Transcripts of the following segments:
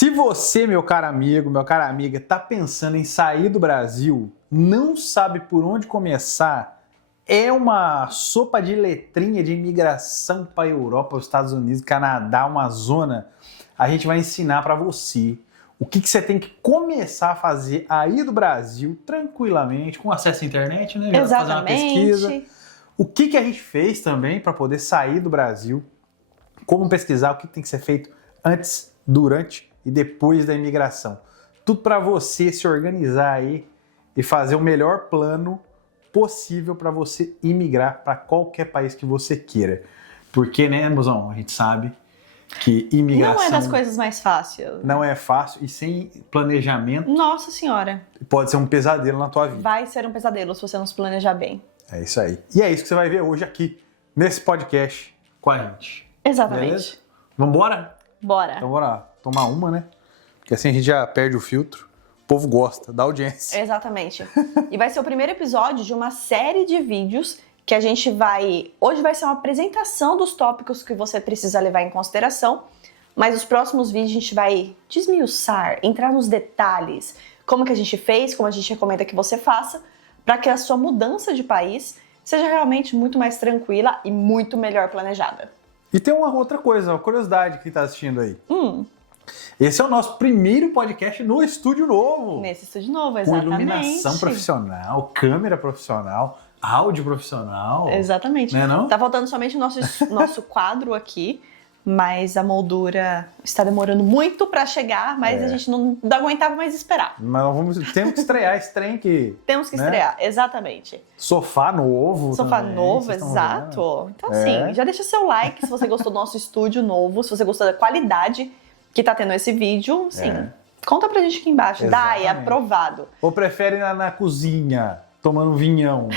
Se você, meu caro amigo, minha cara amiga, está pensando em sair do Brasil, não sabe por onde começar, é uma sopa de letrinha de imigração para a Europa, os Estados Unidos, Canadá, uma zona, a gente vai ensinar para você o que você tem que começar a fazer aí do Brasil, tranquilamente, com acesso à internet, né? Exatamente. Fazer uma pesquisa. O que a gente fez também para poder sair do Brasil, como pesquisar, o que tem que ser feito antes, durante e depois da imigração. Tudo para você se organizar aí e fazer o melhor plano possível para você imigrar para qualquer país que você queira. Porque, né, mozão, a gente sabe que imigração... Não é das coisas mais fáceis. Não é fácil e sem planejamento... Nossa Senhora. Pode ser um pesadelo na tua vida. Vai ser um pesadelo se você não se planejar bem. É isso aí. E é isso que você vai ver hoje aqui, nesse podcast com a gente. Exatamente. Beleza? Vambora? Bora. Então bora tomar uma, né? Porque assim a gente já perde o filtro. O povo gosta da audiência. Exatamente. E vai ser o primeiro episódio de uma série de vídeos que a gente vai... Hoje vai ser uma apresentação dos tópicos que você precisa levar em consideração, mas os próximos vídeos a gente vai desmiuçar, entrar nos detalhes, como que a gente fez, como a gente recomenda que você faça, para que a sua mudança de país seja realmente muito mais tranquila e muito melhor planejada. E tem uma outra coisa, uma curiosidade que está assistindo aí. Esse é o nosso primeiro podcast no estúdio novo. Nesse estúdio novo, Com exatamente. iluminação profissional, câmera profissional, áudio profissional. Exatamente. Né, não? Tá faltando somente o nosso quadro aqui, mas a moldura está demorando muito para chegar, mas a gente não aguentava mais esperar. Mas temos que estrear esse trem que... Temos que né? estrear, exatamente. Sofá novo. Sofá também, novo, vocês estão exato. vendo? Então, assim, já deixa seu like se você gostou do nosso estúdio novo, se você gostou da qualidade que tá tendo esse vídeo, sim. Conta pra gente aqui embaixo. Exatamente. Dai, aprovado. Ou prefere na cozinha, tomando um vinhão?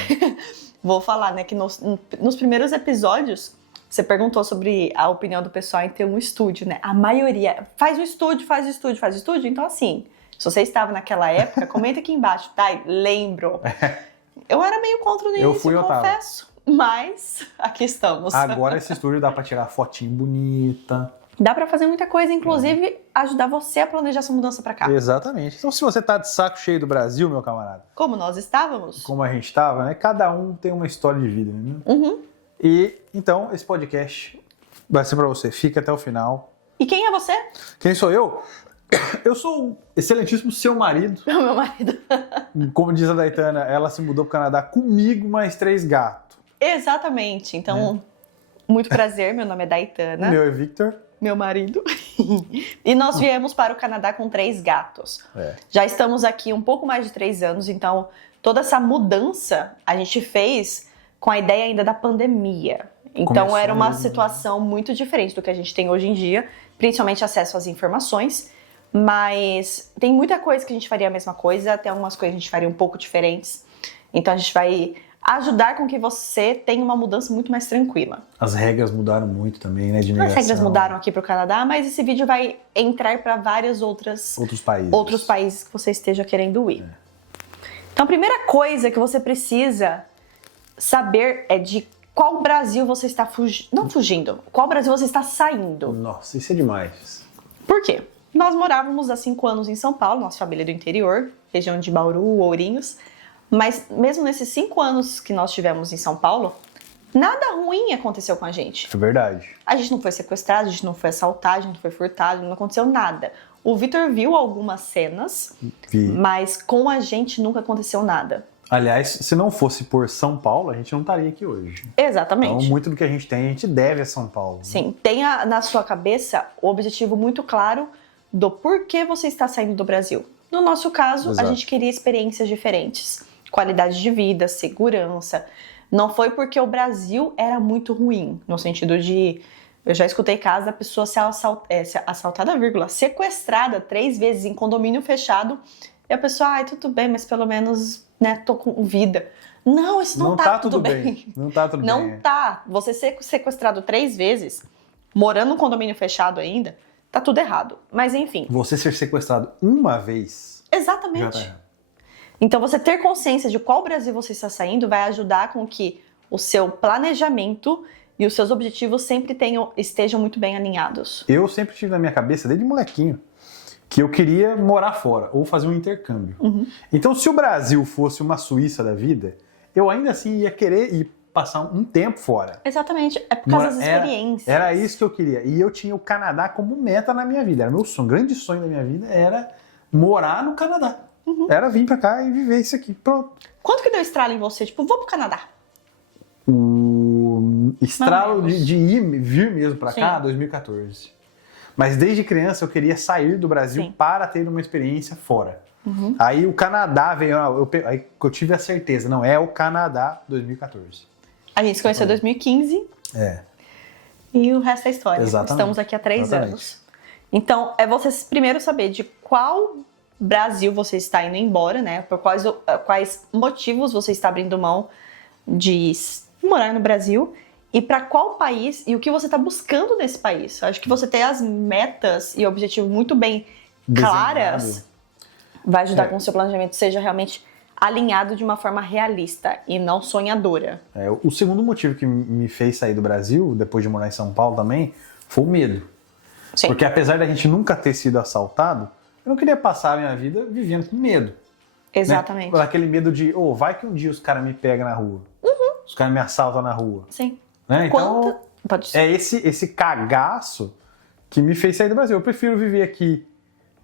Vou falar, né, que nos primeiros episódios, você perguntou sobre a opinião do pessoal em ter um estúdio, né? A maioria, faz o estúdio. Então, assim, se você estava naquela época, comenta aqui embaixo, tá? Lembro. Eu era meio contra no início, confesso. Mas aqui estamos. Agora esse estúdio dá pra tirar fotinho bonita. Dá pra fazer muita coisa, inclusive ajudar você a planejar sua mudança pra cá. Exatamente. Então, se você tá de saco cheio do Brasil, meu camarada, Como nós estávamos. como a gente estava, né? Cada um tem uma história de vida, né? E então esse podcast vai ser pra você. Fica até o final. E quem é você? Quem sou eu? Eu sou o excelentíssimo seu marido. O meu marido. Como diz a Daitana, ela se mudou pro Canadá comigo, mais 3 gatos. Exatamente. Então, muito prazer. Meu nome é Daitana. O meu é Victor. Meu marido. E nós viemos para o Canadá com 3 gatos. Já estamos aqui um pouco mais de 3 anos, então toda essa mudança a gente fez com a ideia ainda da pandemia. Então Começou era uma mesmo, situação muito diferente do que a gente tem hoje em dia, principalmente acesso às informações, mas tem muita coisa que a gente faria a mesma coisa, até algumas coisas a gente faria um pouco diferentes. Então a gente vai ajudar com que você tenha uma mudança muito mais tranquila. As regras mudaram muito também, né, de imigração. As regras mudaram aqui para o Canadá, mas esse vídeo vai entrar para vários outros países que você esteja querendo ir. Então a primeira coisa que você precisa saber é de qual Brasil você está fugindo, qual Brasil você está saindo. Nossa, isso é demais. Por quê? Nós morávamos há 5 anos em São Paulo, nossa família é do interior, região de Bauru, Ourinhos. Mas mesmo nesses 5 anos que nós tivemos em São Paulo, nada ruim aconteceu com a gente. É verdade. A gente não foi sequestrado, a gente não foi assaltado, a gente não foi furtado, não aconteceu nada. O Vitor viu algumas cenas, mas com a gente nunca aconteceu nada. Aliás, se não fosse por São Paulo, a gente não estaria aqui hoje. Exatamente. Então, muito do que a gente tem, a gente deve a São Paulo. Sim, tenha na sua cabeça o objetivo muito claro do porquê você está saindo do Brasil. No nosso caso, a gente queria experiências diferentes. Qualidade de vida, segurança. Não foi porque o Brasil era muito ruim, no sentido de... Eu já escutei casos da pessoa ser assaltada, sequestrada 3 vezes em condomínio fechado, e a pessoa, ai, tudo bem, mas pelo menos, né, tô com vida. Não, isso não tá tudo bem. Não tá tudo bem. Não tá. Você ser sequestrado 3 vezes, morando num condomínio fechado ainda, tá tudo errado. Mas enfim. Você ser sequestrado uma vez... Exatamente. Já tá errado. Então, você ter consciência de qual Brasil você está saindo vai ajudar com que o seu planejamento e os seus objetivos sempre estejam muito bem alinhados. Eu sempre tive na minha cabeça, desde molequinho, que eu queria morar fora ou fazer um intercâmbio. Então, se o Brasil fosse uma Suíça da vida, eu ainda assim ia querer ir passar um tempo fora. Exatamente, é por causa das experiências. Era isso que eu queria. E eu tinha o Canadá como meta na minha vida. Era meu sonho, grande sonho da minha vida era morar no Canadá. Era vir pra cá e viver isso aqui. Pronto. Quanto que deu estralo em você? Tipo, vou pro Canadá. O estralo de vir mesmo pra cá, 2014. Mas desde criança eu queria sair do Brasil para ter uma experiência fora. Aí o Canadá veio, aí eu tive a certeza, não, é o Canadá 2014. A gente se conheceu em 2015. E o resto é história. Exatamente. Estamos aqui há 3 anos. Então, é você primeiro saber de qual Brasil você está indo embora, né? Por quais motivos você está abrindo mão de morar no Brasil e para qual país e o que você está buscando nesse país. Eu acho que você ter as metas e objetivos muito bem claras vai ajudar com que o seu planejamento seja realmente alinhado de uma forma realista e não sonhadora. O segundo motivo que me fez sair do Brasil, depois de morar em São Paulo também, foi o medo. Sim. Porque apesar da gente nunca ter sido assaltado, eu não queria passar a minha vida vivendo com medo. Exatamente. Né? Aquele medo de, vai que um dia os caras me pegam na rua. Os caras me assaltam na rua. Sim. Né? Então, Pode é esse cagaço que me fez sair do Brasil. Eu prefiro viver aqui,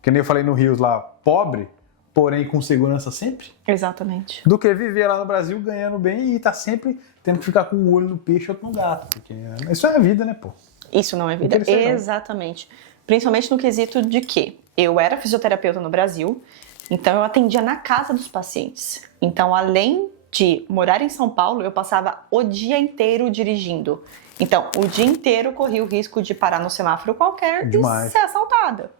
que nem eu falei no Rios lá, pobre, porém com segurança sempre. Exatamente. Do que viver lá no Brasil ganhando bem e tá sempre tendo que ficar com um olho no peixe e outro no gato. Porque isso é a vida, né, pô? Isso não é vida. Exatamente. Principalmente no quesito de que eu era fisioterapeuta no Brasil, então eu atendia na casa dos pacientes. Então, além de morar em São Paulo, eu passava o dia inteiro dirigindo. Então, o dia inteiro corria o risco de parar no semáforo qualquer e ser assaltada.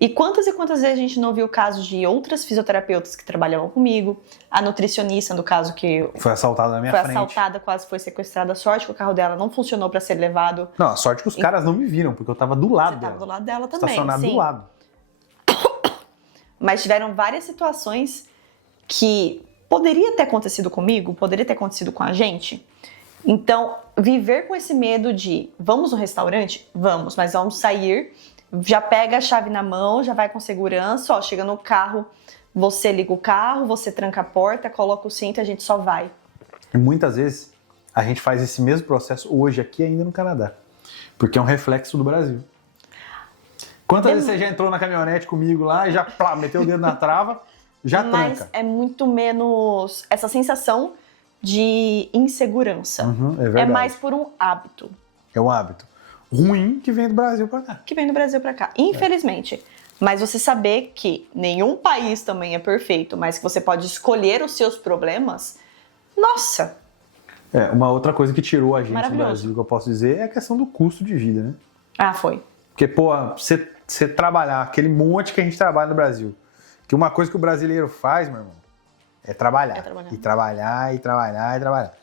E quantas vezes a gente não viu casos de outras fisioterapeutas que trabalhavam comigo, a nutricionista, no caso, que foi assaltada na minha frente. Foi assaltada, quase foi sequestrada. A sorte que o carro dela não funcionou para ser levado. Não, a sorte que os caras não me viram, porque eu tava do lado dela. Você tava do lado dela também, estacionado do lado. Mas tiveram várias situações que poderia ter acontecido comigo, poderia ter acontecido com a gente. Então, viver com esse medo de vamos no restaurante? Vamos, mas vamos sair, já pega a chave na mão, já vai com segurança, chega no carro, você liga o carro, você tranca a porta, coloca o cinto e a gente só vai. E muitas vezes a gente faz esse mesmo processo hoje aqui ainda no Canadá, porque é um reflexo do Brasil. Quantas vezes você já entrou na caminhonete comigo lá e já meteu o dedo na trava, já tranca? Mas é muito menos essa sensação de insegurança. É verdade. É mais por um hábito. É um hábito ruim que vem do Brasil pra cá. Que vem do Brasil pra cá, infelizmente. Mas você saber que nenhum país também é perfeito, mas que você pode escolher os seus problemas, nossa! Uma outra coisa que tirou a gente do Brasil, que eu posso dizer, é a questão do custo de vida, né? Ah, foi. Porque, pô, você trabalhar, aquele monte que a gente trabalha no Brasil, que uma coisa que o brasileiro faz, meu irmão, é trabalhar. E trabalhar, e trabalhar, e trabalhar.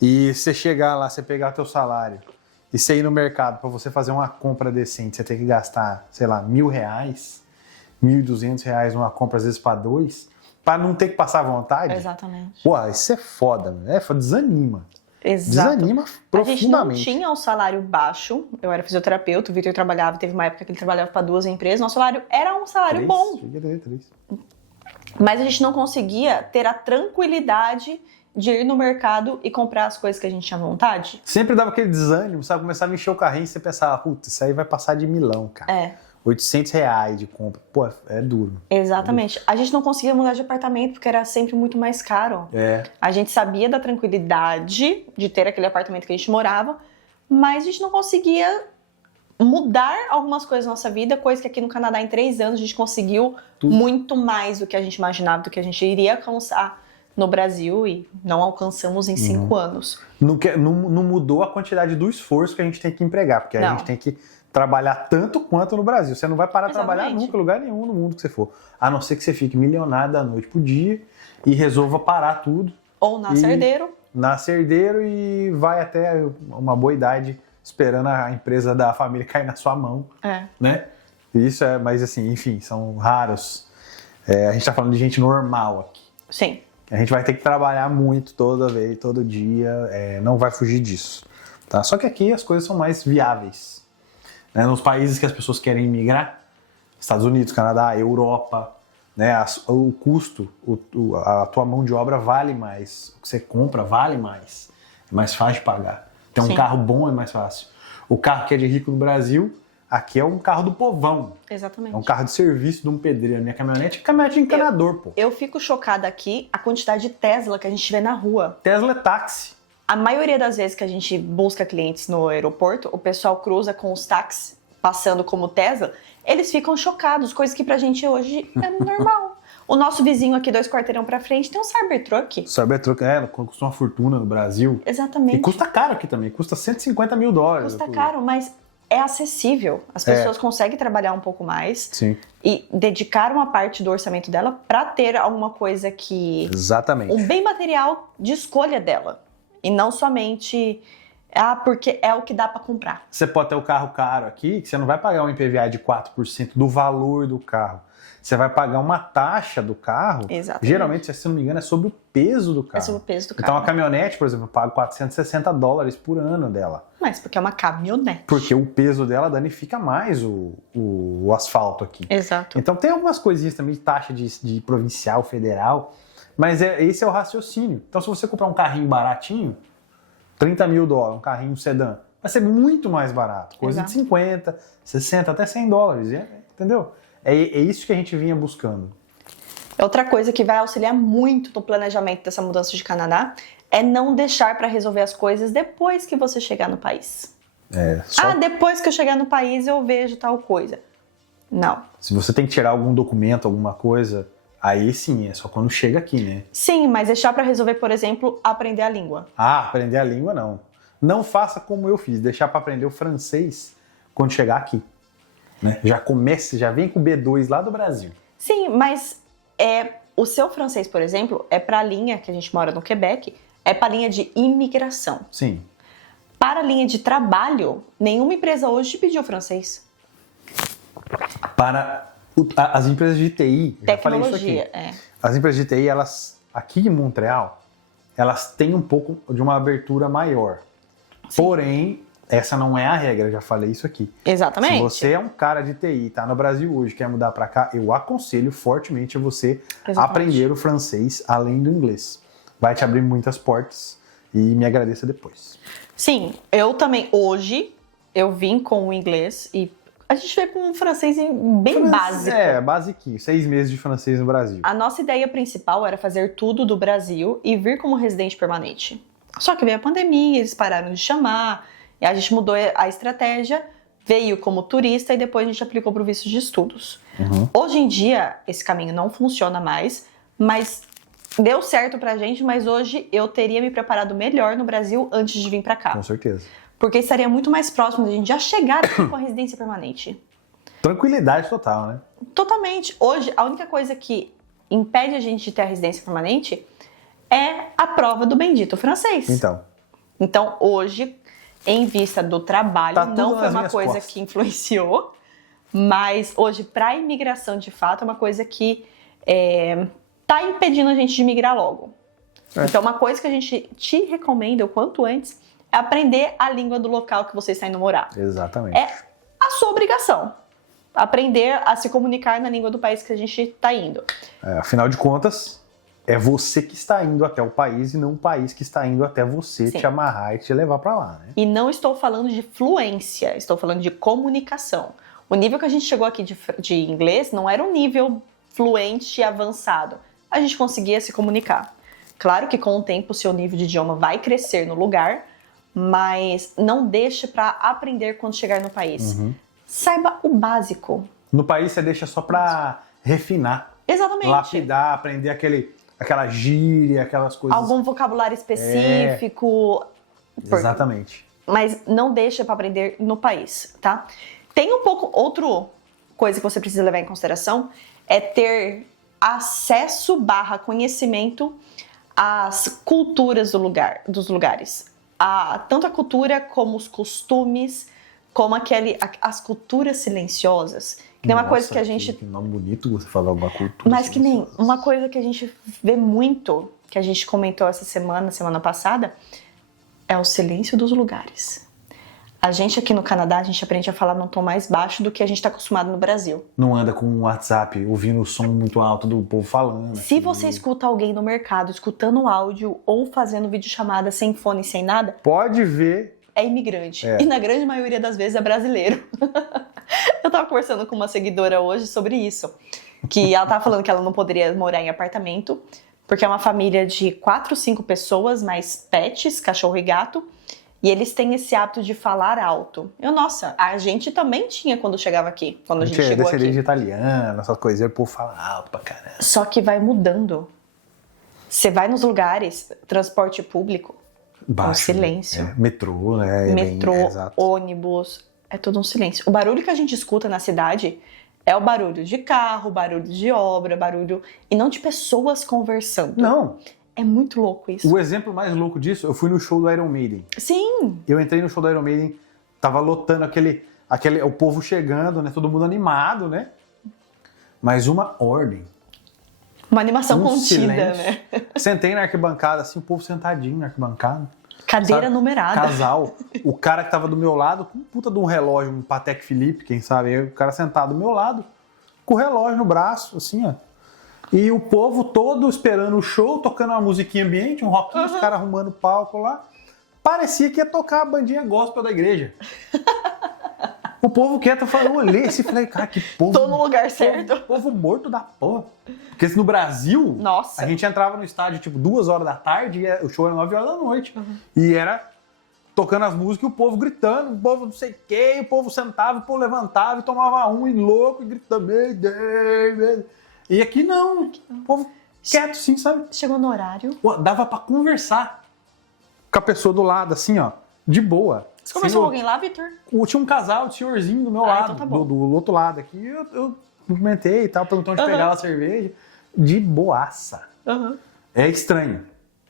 E você chegar lá, você pegar teu salário, e você ir no mercado para você fazer uma compra decente, você tem que gastar, sei lá, R$1.000, R$1.200 numa compra, às vezes para 2, para não ter que passar vontade. Exatamente. Pô, isso é foda, né? Desanima. Exato. Desanima profundamente. A gente não tinha um salário baixo. Eu era fisioterapeuta, o Vitor trabalhava, teve uma época que ele trabalhava para 2 empresas. Nosso salário era um salário bom. Mas a gente não conseguia ter a tranquilidade de ir no mercado e comprar as coisas que a gente tinha vontade. Sempre dava aquele desânimo, sabe? Começava a encher o carrinho e você pensava, putz, isso aí vai passar de milão, cara. R$800 de compra. Pô, é duro. Exatamente. A gente não conseguia mudar de apartamento porque era sempre muito mais caro. A gente sabia da tranquilidade de ter aquele apartamento que a gente morava, mas a gente não conseguia mudar algumas coisas na nossa vida, coisa que aqui no Canadá em 3 anos a gente conseguiu muito mais do que a gente imaginava, do que a gente iria alcançar no Brasil e não alcançamos em 5 anos. Não mudou a quantidade do esforço que a gente tem que empregar, porque a gente tem que trabalhar tanto quanto no Brasil. Você não vai parar de trabalhar nunca em lugar nenhum no mundo que você for. A não ser que você fique milionário da noite pro dia e resolva parar tudo. Ou nascer herdeiro. Nascer herdeiro e vai até uma boa idade esperando a empresa da família cair na sua mão. Né? Isso mas assim, enfim, são raros. A gente tá falando de gente normal aqui. Sim. A gente vai ter que trabalhar muito toda vez, todo dia, não vai fugir disso. Tá? Só que aqui as coisas são mais viáveis. Nos países que as pessoas querem migrar, Estados Unidos, Canadá, Europa, né? O custo, a tua mão de obra vale mais. O que você compra vale mais. É mais fácil de pagar. Ter um carro bom é mais fácil. O carro que é de rico no Brasil, aqui é um carro do povão. Exatamente. É um carro de serviço de um pedreiro. Minha caminhonete é caminhonete de encanador, pô. Eu fico chocada aqui a quantidade de Tesla que a gente vê na rua. Tesla é táxi. A maioria das vezes que a gente busca clientes no aeroporto, o pessoal cruza com os táxis passando como Tesla, eles ficam chocados, coisa que pra gente hoje é normal. O nosso vizinho aqui, 2 quarteirão pra frente, tem um Cybertruck. Cybertruck, custa uma fortuna no Brasil. Exatamente. E custa caro aqui também, custa $150 mil. Custa caro, mas é acessível. As pessoas conseguem trabalhar um pouco mais. Sim. E dedicar uma parte do orçamento dela pra ter alguma coisa que... Exatamente. Um bem material de escolha dela. E não somente... porque é o que dá pra comprar. Você pode ter o carro caro aqui, que você não vai pagar um IPVA de 4% do valor do carro. Você vai pagar uma taxa do carro. Exatamente. Geralmente, se não me engano, é sobre o peso do carro. É sobre o peso do carro. Então, a caminhonete, por exemplo, eu pago $460 por ano dela. Mas porque é uma caminhonete. Porque o peso dela danifica mais o asfalto aqui. Exato. Então, tem algumas coisinhas também de taxa de provincial, federal, mas esse é o raciocínio. Então, se você comprar um carrinho baratinho, $30 mil, um carrinho sedã, vai ser muito mais barato. Coisa de 50, 60, até $100. Entendeu? É isso que a gente vinha buscando. Outra coisa que vai auxiliar muito no planejamento dessa mudança de Canadá é não deixar para resolver as coisas depois que você chegar no país. Depois que eu chegar no país eu vejo tal coisa. Não. Se você tem que tirar algum documento, alguma coisa, aí sim, é só quando chega aqui, né? Sim, mas deixar para resolver, por exemplo, aprender a língua. Aprender a língua não. Não faça como eu fiz, deixar para aprender o francês quando chegar aqui. Né? Já vem com o B2 lá do Brasil. Sim, mas o seu francês, por exemplo, é para a linha, que a gente mora no Quebec, é para a linha de imigração. Sim. Para a linha de trabalho, nenhuma empresa hoje te pediu francês. Para as empresas de TI, já falei isso aqui. As empresas de TI, elas, aqui em Montreal, elas têm um pouco de uma abertura maior. Sim. Porém, essa não é a regra, já falei isso aqui. Exatamente. Se você é um cara de TI, tá no Brasil hoje, quer mudar para cá, eu aconselho fortemente a você aprender o francês além do inglês. Vai te abrir muitas portas e me agradeça depois. Sim, eu também, hoje, eu vim com o inglês e a gente veio com um francês bem básico. Basiquinho, 6 meses de francês no Brasil. A nossa ideia principal era fazer tudo do Brasil e vir como residente permanente. Só que veio a pandemia, eles pararam de chamar, e a gente mudou a estratégia, veio como turista e depois a gente aplicou para o visto de estudos. Uhum. Hoje em dia, esse caminho não funciona mais, mas deu certo pra gente, mas hoje eu teria me preparado melhor no Brasil antes de vir pra cá. Com certeza. Porque estaria muito mais próximo de a gente já chegar aqui com a residência permanente. Tranquilidade total, né? Totalmente. Hoje, a única coisa que impede a gente de ter a residência permanente é a prova do bendito francês. Então, hoje, em vista do trabalho, não foi uma coisa que influenciou, mas hoje, para a imigração, de fato, é uma coisa que tá impedindo a gente de migrar logo. Então, uma coisa que a gente te recomenda o quanto antes é aprender a língua do local que você está indo morar. Exatamente. É a sua obrigação. Aprender a se comunicar na língua do país que a gente está indo. Afinal de contas, é você que está indo até o país e não o país que está indo até você. Sim. Te amarrar e te levar para lá, né? E não estou falando de fluência, estou falando de comunicação. O nível que a gente chegou aqui de inglês não era um nível fluente e avançado. A gente conseguia se comunicar. Claro que com o tempo o seu nível de idioma vai crescer no lugar, mas não deixe para aprender quando chegar no país. Uhum. Saiba o básico. No país você deixa só para refinar. Exatamente. Lapidar, aprender aquela gíria, aquelas coisas. Algum vocabulário específico. Exatamente. Mas não deixa para aprender no país, tá? Tem outra coisa que você precisa levar em consideração, é ter acesso / conhecimento às culturas dos lugares. Tanto a cultura como os costumes, como as culturas silenciosas. Que nem uma coisa que a gente... Que nome bonito você falar uma cultura. Mas que nem uma coisa que a gente vê muito, que a gente comentou essa semana passada, é o silêncio dos lugares. A gente aqui no Canadá, a gente aprende a falar num tom mais baixo do que a gente está acostumado no Brasil. Não anda com o WhatsApp ouvindo o som muito alto do povo falando. Se você escuta alguém no mercado escutando áudio ou fazendo videochamada sem fone, sem nada, pode ver. É imigrante. E na grande maioria das vezes é brasileiro. Eu tava conversando com uma seguidora hoje sobre isso. Que ela tava falando que ela não poderia morar em apartamento, porque é uma família de 4, 5 pessoas, mais pets, cachorro e gato. E eles têm esse hábito de falar alto. Nossa, a gente também tinha quando chegava aqui, quando a gente chegou aqui. Descendente de italiano, essas coisinhas, o povo fala alto pra caramba. Só que vai mudando. Você vai nos lugares, transporte público, baixo, um silêncio. Metrô, né? Metrô, ônibus, é tudo um silêncio. O barulho que a gente escuta na cidade é o barulho de carro, barulho de obra, barulho... E não de pessoas conversando. Não. É muito louco isso. O exemplo mais louco disso, eu fui no show do Iron Maiden. Sim. Eu entrei no show do Iron Maiden, tava lotando o povo chegando, né? Todo mundo animado, né? Mas uma ordem. Uma animação contida, silêncio. né? Sentei na arquibancada, assim, o povo sentadinho na arquibancada. Cadeira numerada. Casal. O cara que tava do meu lado, com puta de um relógio, um Patek Philippe, quem sabe? O cara sentado do meu lado, com o relógio no braço, assim, ó. E o povo todo esperando o show, tocando uma musiquinha ambiente, um rockinho, os caras arrumando palco lá. Parecia que ia tocar a bandinha gospel da igreja. O povo quieto, eu olhei assim e falei, cara, que povo... Tô no lugar certo. Povo morto da porra. Porque se no Brasil, nossa, a gente entrava no estádio tipo 2 horas da tarde e o show era 9 horas da noite. E era tocando as músicas e o povo gritando, o povo não sei o quê, o povo sentava, o povo levantava e tomava um e louco e gritando. E aqui não, o povo quieto sim, sabe? Chegou no horário. Pô, dava pra conversar com a pessoa do lado, assim, ó, de boa. Você conversou com alguém lá, Vitor? Tinha um casal de senhorzinho do meu lado, então tá bom. do outro lado aqui. Eu cumprimentei e tal, perguntei onde pegava a cerveja. De boaça. É estranho.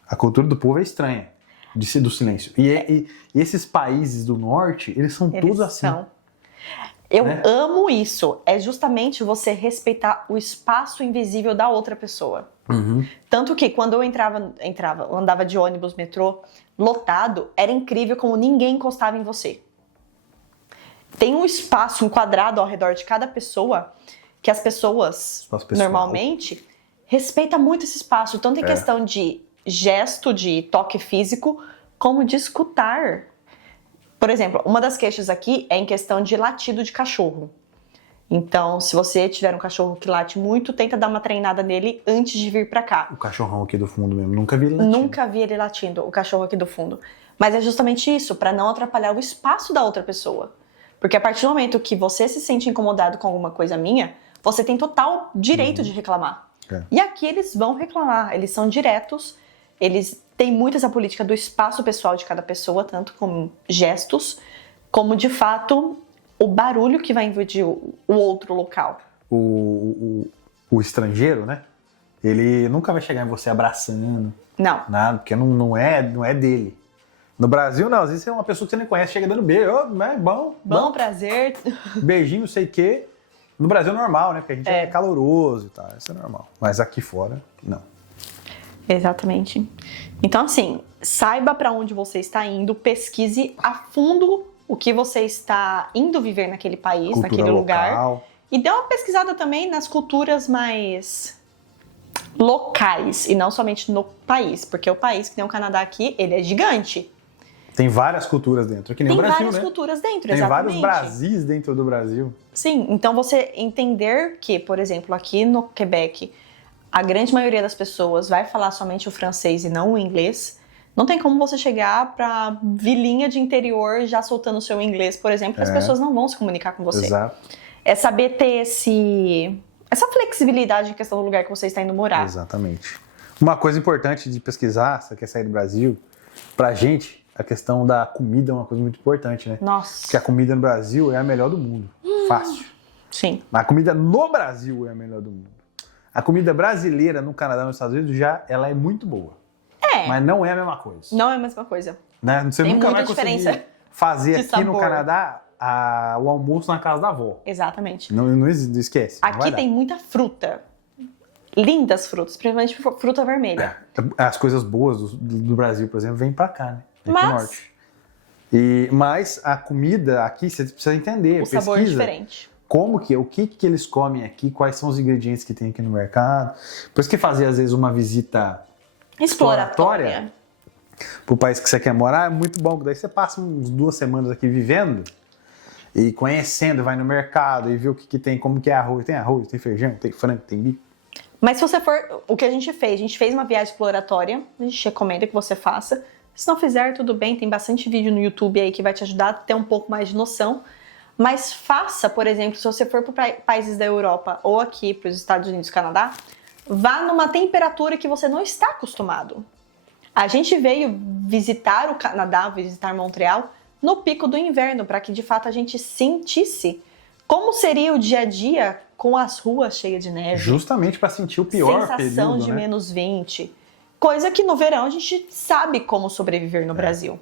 A cultura do povo é estranha. Do silêncio. E esses países do norte, eles são todos assim. Eu amo isso. É justamente você respeitar o espaço invisível da outra pessoa. Tanto que quando eu eu andava de ônibus, metrô, lotado, era incrível como ninguém encostava em você. Tem um espaço, um quadrado ao redor de cada pessoa, que as pessoas, normalmente, respeitam muito esse espaço. Tanto em questão de gesto, de toque físico, como de escutar. Por exemplo, uma das queixas aqui é em questão de latido de cachorro. Então, se você tiver um cachorro que late muito, tenta dar uma treinada nele antes de vir pra cá. O cachorrão aqui do fundo mesmo, nunca vi ele latindo. Nunca vi ele latindo, o cachorro aqui do fundo. Mas é justamente isso, pra não atrapalhar o espaço da outra pessoa. Porque a partir do momento que você se sente incomodado com alguma coisa minha, você tem total direito de reclamar. E aqui eles vão reclamar, eles são diretos, eles têm muito essa política do espaço pessoal de cada pessoa, tanto como gestos, como de fato o barulho que vai invadir o outro local. O estrangeiro, né? Ele nunca vai chegar em você abraçando. Não. Nada, porque não é dele. No Brasil, não. Às vezes é uma pessoa que você nem conhece, chega dando beijo. Bom, prazer. Beijinho, não sei o quê. No Brasil é normal, né? Porque a gente é caloroso e tal. Isso é normal. Mas aqui fora, não. Exatamente. Então, assim, saiba para onde você está indo, pesquise a fundo o que você está indo viver naquele país, cultura naquele lugar. Local. E dê uma pesquisada também nas culturas mais locais e não somente no país, porque o país, que nem o Canadá aqui, ele é gigante. Tem várias culturas dentro, que nem o Brasil, né? Tem várias culturas dentro, tem exatamente. Tem vários Brasis dentro do Brasil. Sim, então você entender que, por exemplo, aqui no Quebec, a grande maioria das pessoas vai falar somente o francês e não o inglês. Não tem como você chegar pra vilinha de interior já soltando o seu inglês, por exemplo, que as pessoas não vão se comunicar com você. Exato. É saber ter essa flexibilidade em questão do lugar que você está indo morar. Exatamente. Uma coisa importante de pesquisar, se você quer sair do Brasil, pra gente, a questão da comida é uma coisa muito importante, né? Nossa. Porque a comida no Brasil é a melhor do mundo. Fácil. Sim. A comida no Brasil é a melhor do mundo. A comida brasileira no Canadá e nos Estados Unidos ela é muito boa. Mas não é a mesma coisa. Não é a mesma coisa. Né? Você tem nunca muita vai conseguir fazer aqui no Canadá o almoço na casa da avó. Exatamente. Não esquece. Aqui tem muita fruta. Lindas frutas, principalmente fruta vermelha. As coisas boas do Brasil, por exemplo, vêm pra cá, né? Vem pro norte. Mas a comida aqui, você precisa entender, o sabor é diferente. O que eles comem aqui, quais são os ingredientes que tem aqui no mercado. Por isso que fazer, às vezes, uma visita exploratória pro país que você quer morar é muito bom. Daí você passa uns 2 semanas aqui vivendo e conhecendo, vai no mercado e vê o que tem, como que é arroz. Tem arroz, tem feijão, tem frango, tem bife. Mas se você for... O que a gente fez uma viagem exploratória, a gente recomenda que você faça. Se não fizer, tudo bem, tem bastante vídeo no YouTube aí que vai te ajudar a ter um pouco mais de noção. Mas faça, por exemplo, se você for para países da Europa ou aqui para os Estados Unidos e Canadá, vá numa temperatura que você não está acostumado. A gente veio visitar o Canadá, visitar Montreal, no pico do inverno, para que de fato a gente sentisse como seria o dia a dia com as ruas cheias de neve. Justamente para sentir o pior período, sensação de menos 20. Coisa que no verão a gente sabe como sobreviver no Brasil.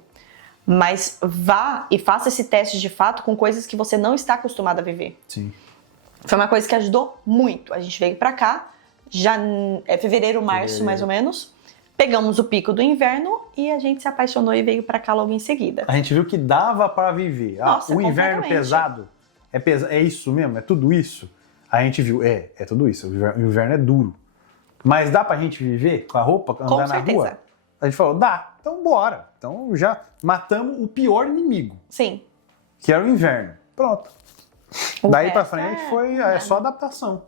Mas vá e faça esse teste de fato com coisas que você não está acostumado a viver. Sim. Foi uma coisa que ajudou muito. A gente veio pra cá, já é fevereiro, março mais ou menos. Pegamos o pico do inverno e a gente se apaixonou e veio pra cá logo em seguida. A gente viu que dava para viver. Nossa, o inverno pesado, é isso mesmo? É tudo isso? A gente viu, é tudo isso. O inverno é duro. Mas dá pra gente viver com a roupa, andar na rua? A gente falou, dá. Então bora. Então já matamos o pior inimigo. Sim. Que era o inverno. Pronto. Daí pra frente é só adaptação.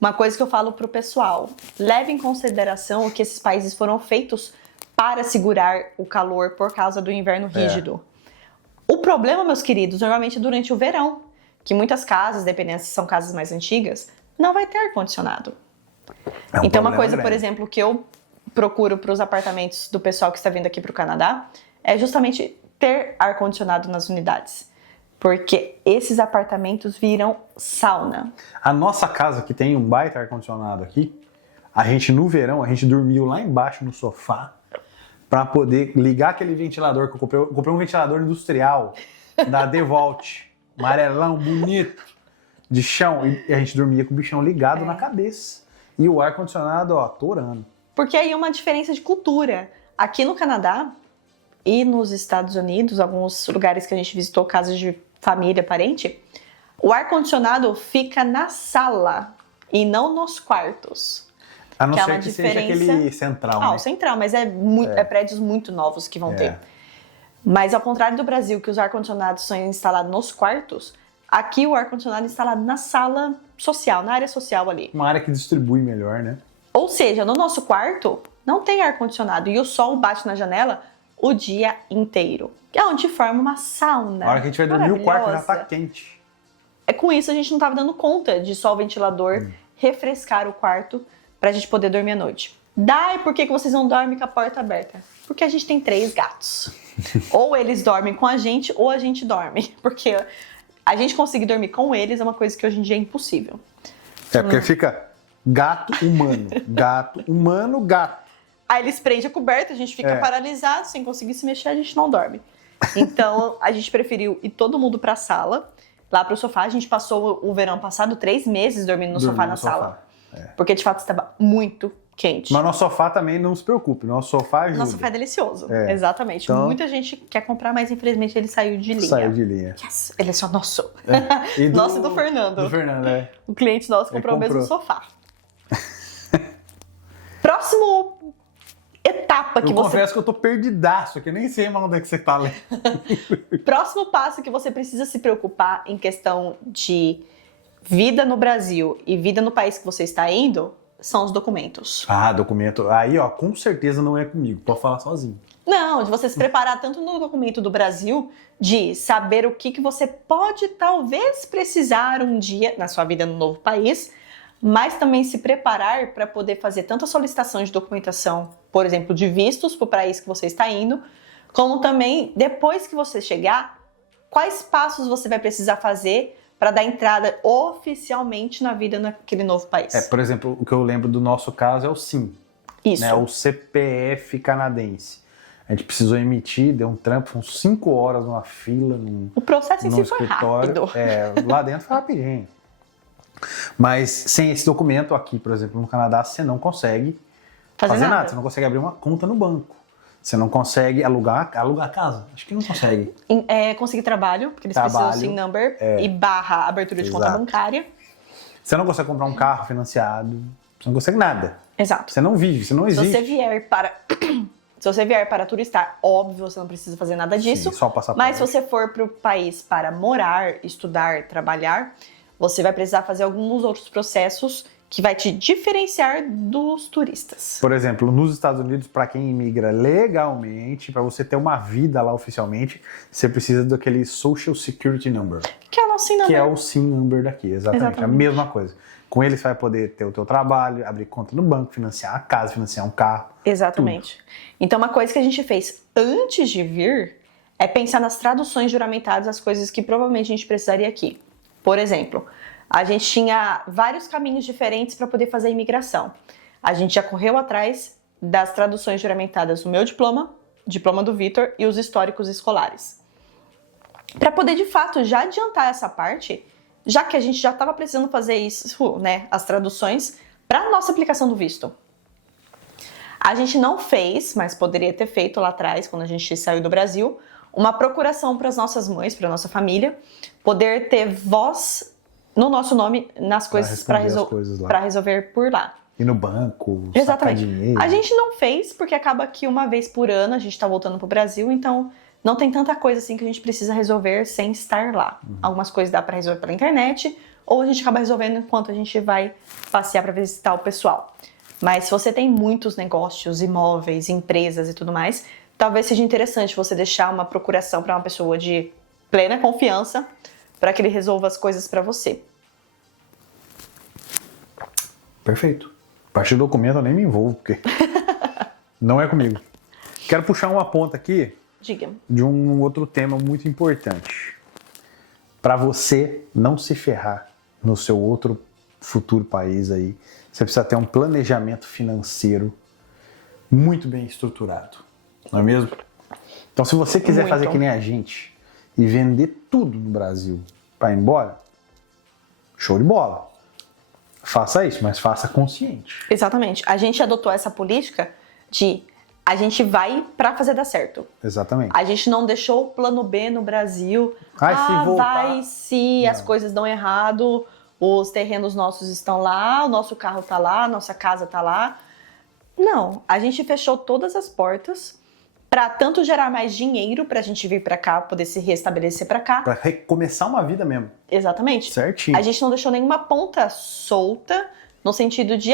Uma coisa que eu falo pro pessoal, leve em consideração que esses países foram feitos para segurar o calor por causa do inverno rígido. O problema, meus queridos, normalmente é durante o verão, que muitas casas, dependendo se são casas mais antigas, não vai ter ar-condicionado. Então uma coisa, por exemplo, que eu procuro para os apartamentos do pessoal que está vindo aqui para o Canadá é justamente ter ar-condicionado nas unidades. Porque esses apartamentos viram sauna. A nossa casa, que tem um baita ar-condicionado aqui, a gente no verão, a gente dormiu lá embaixo no sofá para poder ligar aquele ventilador que eu comprei. Eu comprei um ventilador industrial da DeWalt, amarelão, bonito, de chão. E a gente dormia com o bichão ligado na cabeça. E o ar-condicionado, ó, torando. Porque aí é uma diferença de cultura. Aqui no Canadá e nos Estados Unidos, alguns lugares que a gente visitou, casas de família, parente, o ar-condicionado fica na sala e não nos quartos. A não ser que seja aquele central, né? O central, mas é prédios muito novos que vão ter. Mas ao contrário do Brasil, que os ar-condicionados são instalados nos quartos, aqui o ar-condicionado é instalado na sala social, na área social ali. Uma área que distribui melhor, né? Ou seja, no nosso quarto não tem ar-condicionado e o sol bate na janela o dia inteiro. Que é onde forma uma sauna. A hora que a gente vai dormir, o quarto já tá quente. Com isso, a gente não tava dando conta de só o ventilador refrescar o quarto pra gente poder dormir à noite. Daí, por que vocês não dormem com a porta aberta? Porque a gente tem 3 gatos. Ou eles dormem com a gente, ou a gente dorme. Porque a gente conseguir dormir com eles é uma coisa que hoje em dia é impossível. Porque fica gato humano, gato humano, gato. Aí eles prendem a coberta, a gente fica paralisado, sem conseguir se mexer, a gente não dorme. Então, a gente preferiu ir todo mundo pra sala, lá pro sofá. A gente passou o verão passado 3 meses dormindo no sofá na sala. Porque, de fato, estava muito quente. Mas nosso sofá também, não se preocupe, nosso sofá ajuda. Nosso sofá é delicioso, exatamente. Então, muita gente quer comprar, mas infelizmente ele saiu de linha. Saiu de linha. Yes, ele é só nosso. Nosso e do Fernando. Do Fernando, O cliente nosso comprou o mesmo sofá. Próximo etapa que Eu confesso que eu tô perdidaço aqui, nem sei mais onde é que você tá lendo. Próximo passo que você precisa se preocupar em questão de vida no Brasil e vida no país que você está indo são os documentos. Documento. Aí, ó, com certeza não é comigo. Pode falar sozinho. Não, de você se preparar tanto no documento do Brasil, de saber o que você pode talvez precisar um dia na sua vida no novo país, mas também se preparar para poder fazer tanto a solicitação de documentação, por exemplo, de vistos para o país que você está indo, como também, depois que você chegar, quais passos você vai precisar fazer para dar entrada oficialmente na vida naquele novo país. Por exemplo, o que eu lembro do nosso caso é o SIM. Isso. Né, o CPF canadense. A gente precisou emitir, deu um trampo, uns 5 horas numa fila. O processo em si foi rápido. Lá dentro foi rapidinho. Mas sem esse documento aqui, por exemplo, no Canadá, você não consegue fazer nada. Você não consegue abrir uma conta no banco. Você não consegue alugar casa? Acho que não consegue. Conseguir trabalho, porque eles precisam do SIN number e barra abertura de conta bancária. Você não consegue comprar um carro financiado. Você não consegue nada. Exato. Você não vive, você não existe. Se você vier para turistar, óbvio, você não precisa fazer nada disso. Sim, só passaporte. Mas se você for para o país para morar, estudar, trabalhar, você vai precisar fazer alguns outros processos que vai te diferenciar dos turistas. Por exemplo, nos Estados Unidos, para quem imigra legalmente, para você ter uma vida lá oficialmente, você precisa daquele Social Security Number. Que é o nosso SIN number. Que é o SIN number daqui, exatamente. A mesma coisa. Com ele você vai poder ter o teu trabalho, abrir conta no banco, financiar a casa, financiar um carro. Exatamente. Tudo. Então, uma coisa que a gente fez antes de vir é pensar nas traduções juramentadas das coisas que provavelmente a gente precisaria aqui. Por exemplo, a gente tinha vários caminhos diferentes para poder fazer a imigração. A gente já correu atrás das traduções juramentadas do meu diploma do Vitor e os históricos escolares. Para poder, de fato, já adiantar essa parte, já que a gente já estava precisando fazer isso, né, as traduções, para a nossa aplicação do visto. A gente não fez, mas poderia ter feito lá atrás, quando a gente saiu do Brasil, uma procuração para as nossas mães, para a nossa família, poder ter voz no nosso nome nas coisas para resolver por lá. E no banco, exatamente. Sacar dinheiro. A gente não fez, porque acaba que uma vez por ano a gente está voltando para o Brasil, então não tem tanta coisa assim que a gente precisa resolver sem estar lá. Algumas coisas dá para resolver pela internet, ou a gente acaba resolvendo enquanto a gente vai passear para visitar o pessoal. Mas se você tem muitos negócios, imóveis, empresas e tudo mais, talvez seja interessante você deixar uma procuração para uma pessoa de plena confiança para que ele resolva as coisas para você. Perfeito. A partir do documento eu nem me envolvo, porque não é comigo. Quero puxar uma ponta aqui. Diga. De um outro tema muito importante. Para você não se ferrar no seu outro futuro país aí, você precisa ter um planejamento financeiro muito bem estruturado. Não é mesmo? Então, se você quiser fazer que nem a gente e vender tudo no Brasil para ir embora, show de bola. Faça isso, mas faça consciente. Exatamente. A gente adotou essa política de a gente vai pra fazer dar certo. Exatamente. A gente não deixou o plano B no Brasil. Se voltar. Vai se as coisas dão errado, os terrenos nossos estão lá, o nosso carro tá lá, a nossa casa tá lá. Não, a gente fechou todas as portas para tanto gerar mais dinheiro pra gente vir pra cá, poder se restabelecer pra cá. Pra recomeçar uma vida mesmo. Exatamente. Certinho. A gente não deixou nenhuma ponta solta no sentido de,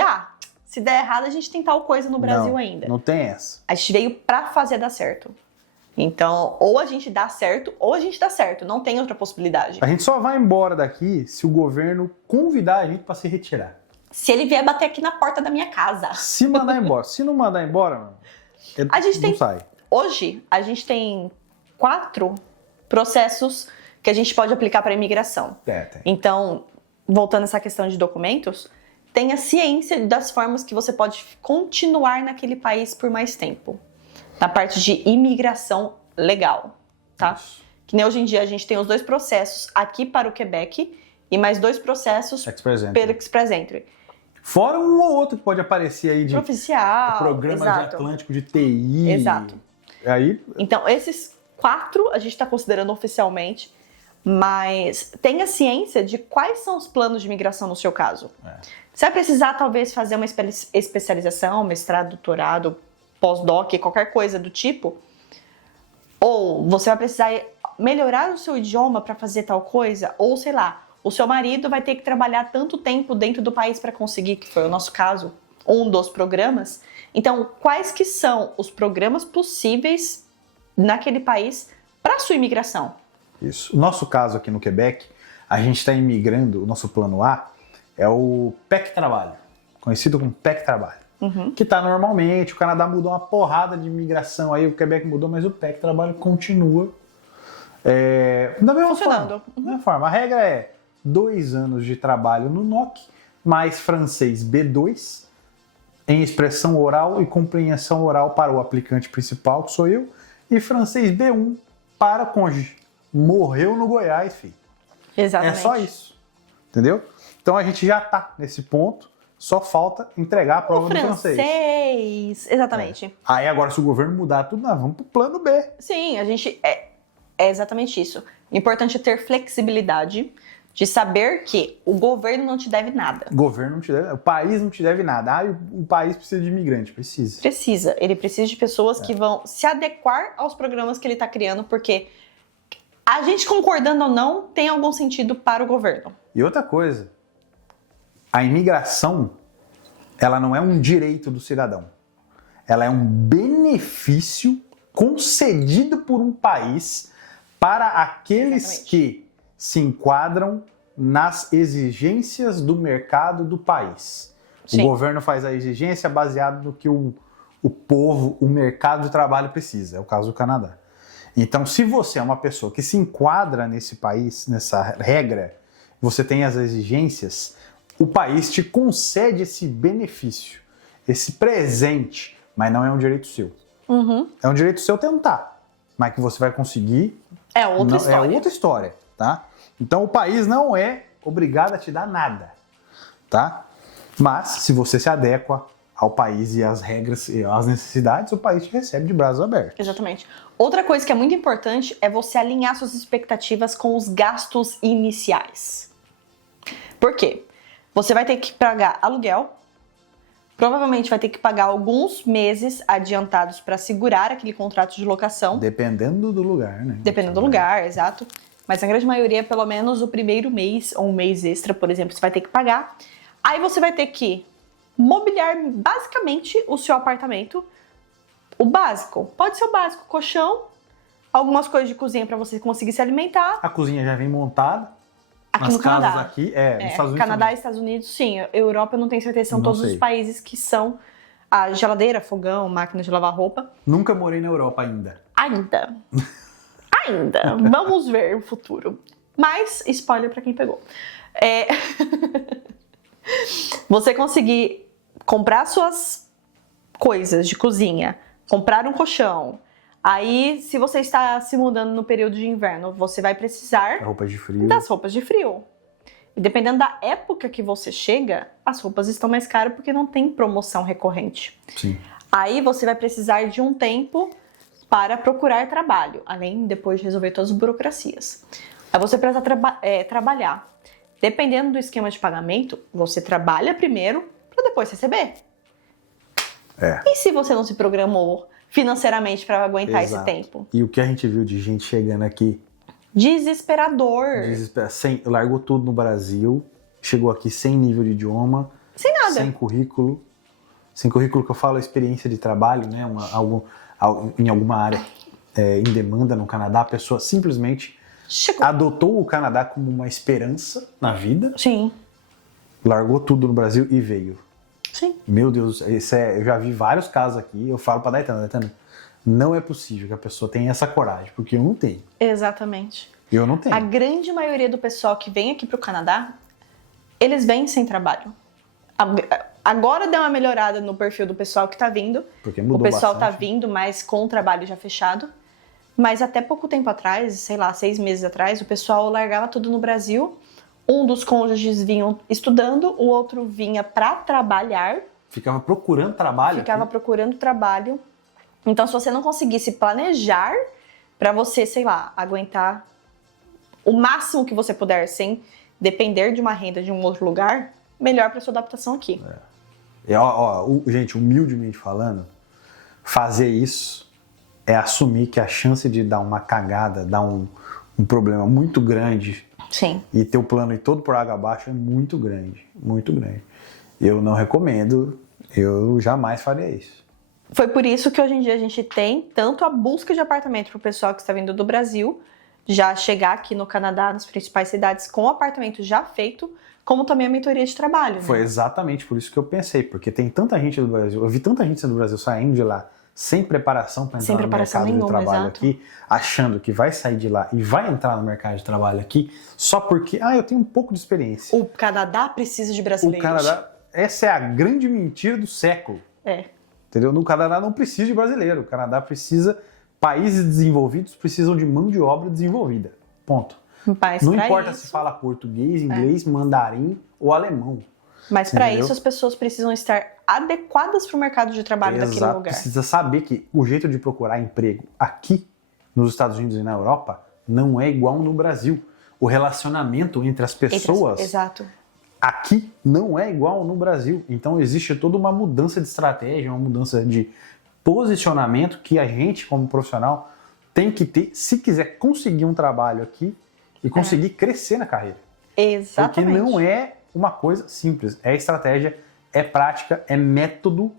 se der errado a gente tem tal coisa no Brasil ainda. Não tem essa. A gente veio pra fazer dar certo. Então, ou a gente dá certo, ou a gente dá certo. Não tem outra possibilidade. A gente só vai embora daqui se o governo convidar a gente pra se retirar. Se ele vier bater aqui na porta da minha casa. Se mandar embora. Se não mandar embora, mano, a gente não sai. Hoje, a gente tem 4 processos que a gente pode aplicar para imigração. Tem. Então, voltando a essa questão de documentos, tenha ciência das formas que você pode continuar naquele país por mais tempo. Na parte de imigração legal, tá? Isso. Que nem hoje em dia a gente tem os 2 processos aqui para o Quebec e mais 2 processos pelo Express Entry. Fora um ou outro que pode aparecer aí de oficial, programa de Atlântico de TI. Exato. Aí... Então, esses 4 a gente está considerando oficialmente, mas tenha ciência de quais são os planos de imigração no seu caso. Você vai precisar, talvez, fazer uma especialização, mestrado, doutorado, pós-doc, qualquer coisa do tipo, ou você vai precisar melhorar o seu idioma para fazer tal coisa, ou sei lá, o seu marido vai ter que trabalhar tanto tempo dentro do país para conseguir, que foi o nosso caso, um dos programas. Então, quais que são os programas possíveis naquele país para sua imigração? Isso. O nosso caso aqui no Quebec, a gente está imigrando, o nosso plano A é o PEC Trabalho, conhecido como PEC Trabalho, que está normalmente, o Canadá mudou uma porrada de imigração, aí o Quebec mudou, mas o PEC Trabalho continua da mesma funcionando. Forma. A regra é 2 anos de trabalho no NOC, mais francês B2, em expressão oral e compreensão oral para o aplicante principal, que sou eu, e francês B1 para cônjuge. Morreu no Goiás, filho. Exatamente. É só isso. Entendeu? Então a gente já está nesse ponto só falta entregar a prova no francês. Exatamente. Aí agora, se o governo mudar tudo, nós vamos pro plano B. Sim, a gente... É exatamente isso. Importante é ter flexibilidade de saber que o governo não te deve nada. O governo não te deve, o país não te deve nada. Ah, o país precisa de imigrante. Precisa. Precisa. Ele precisa de pessoas que vão se adequar aos programas que ele está criando, porque a gente concordando ou não, tem algum sentido para o governo. E outra coisa, a imigração, ela não é um direito do cidadão. Ela é um benefício concedido por um país para aqueles que se enquadram nas exigências do mercado do país. Sim. O governo faz a exigência baseada no que o povo, o mercado de trabalho precisa. É o caso do Canadá. Então, se você é uma pessoa que se enquadra nesse país, nessa regra, você tem as exigências, o país te concede esse benefício, esse presente, mas não é um direito seu. Uhum. É um direito seu tentar, mas que você vai conseguir... É outra história. É outra história, tá? Então, o país não é obrigado a te dar nada, tá? Mas, se você se adequa ao país e às regras e às necessidades, o país te recebe de braços abertos. Exatamente. Outra coisa que é muito importante é você alinhar suas expectativas com os gastos iniciais. Por quê? Você vai ter que pagar aluguel, provavelmente vai ter que pagar alguns meses adiantados para segurar aquele contrato de locação. Dependendo do lugar, né? Dependendo do lugar, exato. Mas na grande maioria, pelo menos o primeiro mês ou um mês extra, por exemplo, você vai ter que pagar. Aí você vai ter que mobiliar basicamente o seu apartamento. O básico. Pode ser o básico, colchão, algumas coisas de cozinha para você conseguir se alimentar. A cozinha já vem montada. Aqui nas no casas Canadá. Aqui, nos Estados Unidos Canadá também. e Estados Unidos, sim. Europa eu não tenho certeza, são Não todos sei. os países que são a geladeira, fogão, máquina de lavar roupa. Nunca morei na Europa ainda. Ainda. Vamos ver o futuro. Mas, spoiler pra quem pegou. Você conseguir comprar suas coisas de cozinha, comprar um colchão. Aí, se você está se mudando no período de inverno, você vai precisar Roupas de frio. das roupas de frio. E dependendo da época que você chega, as roupas estão mais caras porque não tem promoção recorrente. Sim. Aí você vai precisar de um tempo para procurar trabalho, além depois de resolver todas as burocracias. Aí você precisa trabalhar. Dependendo do esquema de pagamento, você trabalha primeiro para depois receber. E se você não se programou financeiramente para aguentar esse tempo? E o que a gente viu de gente chegando aqui? Desesperador. Largou tudo no Brasil, chegou aqui sem nível de idioma, sem nada. Sem currículo que eu falo, experiência de trabalho, né? Em alguma área em demanda no Canadá, a pessoa simplesmente adotou o Canadá como uma esperança na vida. Sim. Largou tudo no Brasil e veio. Sim. Meu Deus, eu já vi vários casos aqui, eu falo pra Daytana, não é possível que a pessoa tenha essa coragem, porque eu não tenho. Exatamente. Eu não tenho. A grande maioria do pessoal que vem aqui pro Canadá, eles vêm sem trabalho. Agora deu uma melhorada no perfil do pessoal que tá vindo. Porque mudou o pessoal bastante. Tá vindo, mas com o trabalho já fechado. Mas até pouco tempo atrás, sei lá, 6 meses atrás, o pessoal largava tudo no Brasil. Um dos cônjuges vinham estudando, o outro vinha pra trabalhar. Ficava procurando trabalho? Procurando trabalho. Então, se você não conseguisse planejar pra você, sei lá, aguentar o máximo que você puder sem depender de uma renda de um outro lugar, melhor pra sua adaptação aqui. Gente, humildemente falando, fazer isso é assumir que a chance de dar uma cagada, dar um problema muito grande. Sim. E ter o plano ir todo por água abaixo é muito grande, muito grande. Eu não recomendo, eu jamais faria isso. Foi por isso que hoje em dia a gente tem tanto a busca de apartamento para o pessoal que está vindo do Brasil, já chegar aqui no Canadá, nas principais cidades, com o apartamento já feito, como também a mentoria de trabalho. Né? Foi exatamente por isso que eu pensei, porque tem tanta gente do Brasil, eu vi tanta gente do Brasil saindo de lá sem preparação para entrar no mercado de trabalho aqui, achando que vai sair de lá e vai entrar no mercado de trabalho aqui, só porque, eu tenho um pouco de experiência. O Canadá precisa de brasileiros. O Canadá, essa é a grande mentira do século. Entendeu? No Canadá não precisa de brasileiro, o Canadá precisa, países desenvolvidos precisam de mão de obra desenvolvida, ponto. Não importa se fala português, inglês, mandarim ou alemão. Mas para isso as pessoas precisam estar adequadas para o mercado de trabalho daquele lugar. Precisa saber que o jeito de procurar emprego aqui nos Estados Unidos e na Europa não é igual no Brasil. O relacionamento entre as pessoas Exato. aqui não é igual no Brasil. Então existe toda uma mudança de estratégia, uma mudança de posicionamento que a gente, como profissional, tem que ter se quiser conseguir um trabalho aqui e conseguir crescer na carreira. Exatamente. Porque não é uma coisa simples. É estratégia, é prática, é método.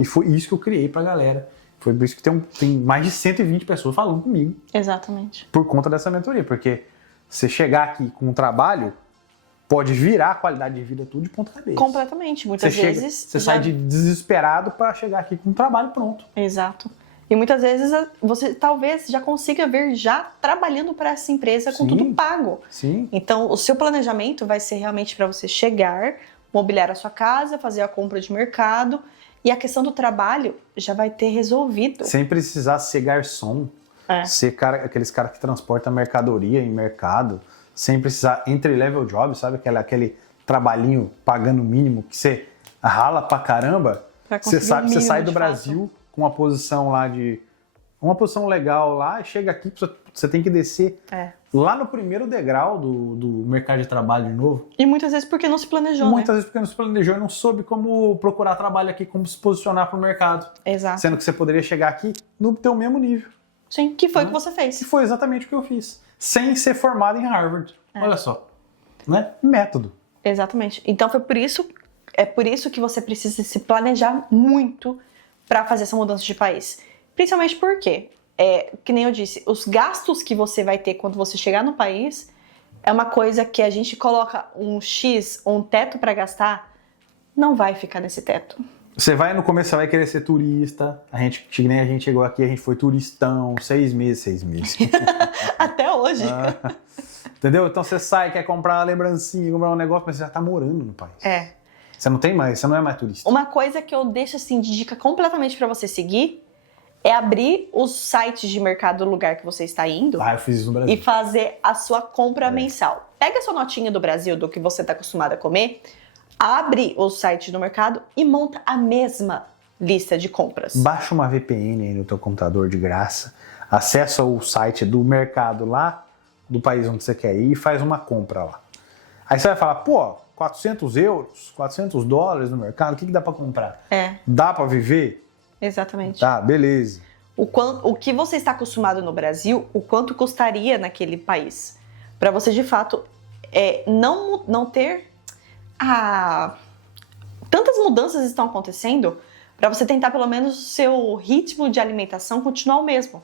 E foi isso que eu criei pra galera. Foi por isso que tem mais de 120 pessoas falando comigo. Exatamente. Por conta dessa mentoria. Porque você chegar aqui com um trabalho pode virar a qualidade de vida tudo de ponta cabeça. Completamente. Muitas vezes... Você sai de desesperado para chegar aqui com um trabalho pronto. Exato. E muitas vezes você talvez já consiga ver já trabalhando para essa empresa com tudo pago. Sim. Então, o seu planejamento vai ser realmente para você chegar, mobiliar a sua casa, fazer a compra de mercado e a questão do trabalho já vai ter resolvido. Sem precisar ser garçom, ser aqueles caras que transportam mercadoria em mercado, sem precisar entry-level job, sabe? Aquele trabalhinho pagando o mínimo que você rala pra caramba. Você sabe que você sai do Brasil com uma posição lá uma posição legal lá, e chega aqui, você tem que descer lá no primeiro degrau do mercado de trabalho de novo. E muitas vezes porque não se planejou, Muitas vezes porque não se planejou e não soube como procurar trabalho aqui, como se posicionar pro mercado. Exato. Sendo que você poderia chegar aqui no teu mesmo nível. Sim, que foi o que você fez. E foi exatamente o que eu fiz. Sem ser formado em Harvard. Olha só. Né? Método. Exatamente. Então é por isso que você precisa se planejar muito para fazer essa mudança de país. Principalmente porque, que nem eu disse, os gastos que você vai ter quando você chegar no país é uma coisa que a gente coloca um X, um teto para gastar, não vai ficar nesse teto. Você vai no começo, você vai querer ser turista. Que nem a gente chegou aqui, a gente foi turistão, 6 meses. Até hoje. Entendeu? Então você sai, quer comprar uma lembrancinha, comprar um negócio, mas você já tá morando no país. Você não tem mais, você não é mais turista. Uma coisa que eu deixo assim de dica completamente para você seguir é abrir os sites de mercado do lugar que você está indo. Eu fiz isso no Brasil. E fazer a sua compra mensal. Pega a sua notinha do Brasil, do que você está acostumado a comer, abre o site do mercado e monta a mesma lista de compras. Baixa uma VPN aí no teu computador de graça, acessa o site do mercado lá, do país onde você quer ir e faz uma compra lá. Aí você vai falar, pô, 400 euros, 400 dólares no mercado, o que dá pra comprar? Dá pra viver? Exatamente. Tá, beleza. O que você está acostumado no Brasil, o quanto custaria naquele país. Pra você, de fato, não ter... tantas mudanças estão acontecendo pra você tentar, pelo menos, o seu ritmo de alimentação continuar o mesmo.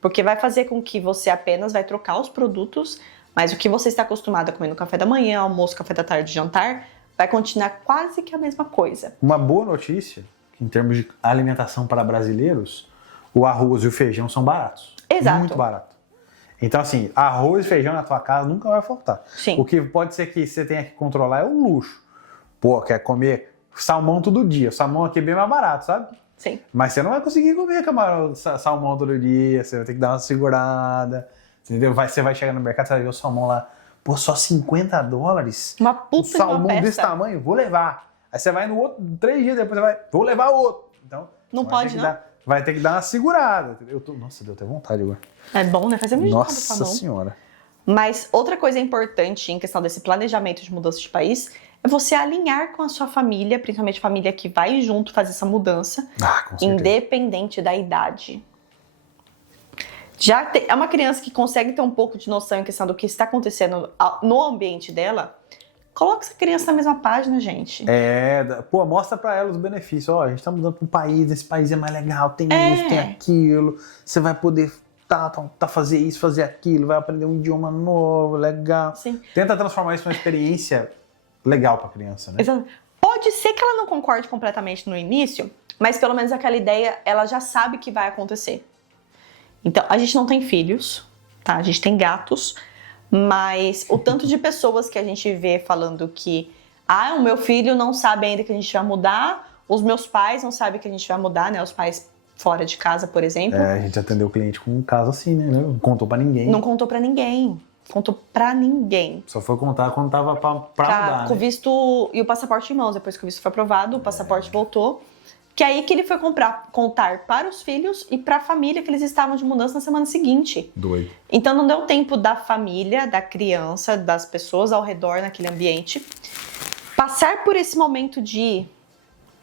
Porque vai fazer com que você apenas vai trocar os produtos, mas o que você está acostumado a comer no café da manhã, almoço, café da tarde, jantar, vai continuar quase que a mesma coisa. Uma boa notícia, em termos de alimentação para brasileiros, o arroz e o feijão são baratos. Exato. Muito barato. Então, assim, arroz e feijão na tua casa nunca vai faltar. Sim. O que pode ser que você tenha que controlar é o luxo. Pô, quer comer salmão todo dia. O salmão aqui é bem mais barato, sabe? Sim. Mas você não vai conseguir comer salmão todo dia, você vai ter que dar uma segurada, entendeu? Você vai chegar no mercado, você vai ver o salmão lá, pô, só 50 dólares? Uma puta um salmão de uma desse tamanho, vou levar. Aí você vai no outro, 3 dias depois você vai, vou levar outro. Então, não pode, não? Vai ter que dar uma segurada. Nossa, deu até vontade agora. É bom, né? Fazer um Nossa salmão. senhora. Mas outra coisa importante em questão desse planejamento de mudança de país é você alinhar com a sua família, principalmente a família que vai junto fazer essa mudança, Com certeza. independente da idade. É uma criança que consegue ter um pouco de noção em questão do que está acontecendo no ambiente dela, coloca essa criança na mesma página, gente. Pô, mostra pra ela os benefícios. Ó, a gente tá mudando pra um país, esse país é mais legal, tem isso, tem aquilo, você vai poder fazer isso, fazer aquilo, vai aprender um idioma novo, legal. Sim. Tenta transformar isso numa experiência legal pra criança, né? Exato. Pode ser que ela não concorde completamente no início, mas pelo menos aquela ideia, ela já sabe que vai acontecer. Então, a gente não tem filhos, tá? A gente tem gatos, mas o tanto de pessoas que a gente vê falando que o meu filho não sabe ainda que a gente vai mudar, os meus pais não sabem que a gente vai mudar, né? Os pais fora de casa, por exemplo. A gente atendeu o cliente com um caso assim, né? Não contou pra ninguém. Não contou pra ninguém. Contou pra ninguém. Só foi contar quando tava pra mudar, Com o né? visto e o passaporte em mãos. Depois que o visto foi aprovado, o passaporte voltou. Que é aí que ele foi contar para os filhos e para a família que eles estavam de mudança na semana seguinte. Doido. Então não deu tempo da família, da criança, das pessoas ao redor naquele ambiente passar por esse momento de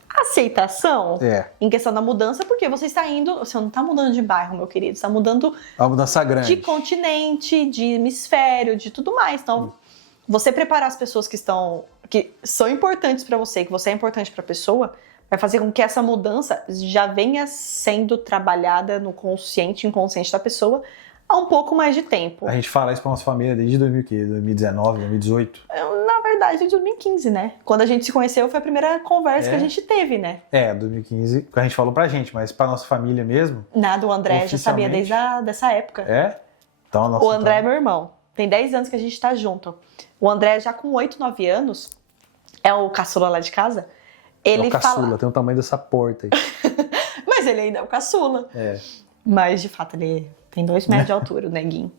aceitação em questão da mudança, porque você está indo, você não está mudando de bairro, meu querido, você está mudando uma mudança grande. De continente, de hemisfério, de tudo mais. Então, você preparar as pessoas que são importantes para você, que você é importante para a pessoa, vai fazer com que essa mudança já venha sendo trabalhada no consciente e inconsciente da pessoa há um pouco mais de tempo. A gente fala isso pra nossa família desde 2019, 2018? Na verdade, desde 2015, né? Quando a gente se conheceu, foi a primeira conversa que a gente teve, né? 2015, que a gente falou pra gente, mas pra nossa família mesmo... Nada, o André já sabia desde dessa época. Então, o André é meu irmão. Tem 10 anos que a gente tá junto. O André, já com 8, 9 anos, é o caçula lá de casa. Ele é o caçula, tem o tamanho dessa porta aí. Mas ele ainda é o caçula. Mas, de fato, ele tem 2 metros de altura, o neguinho.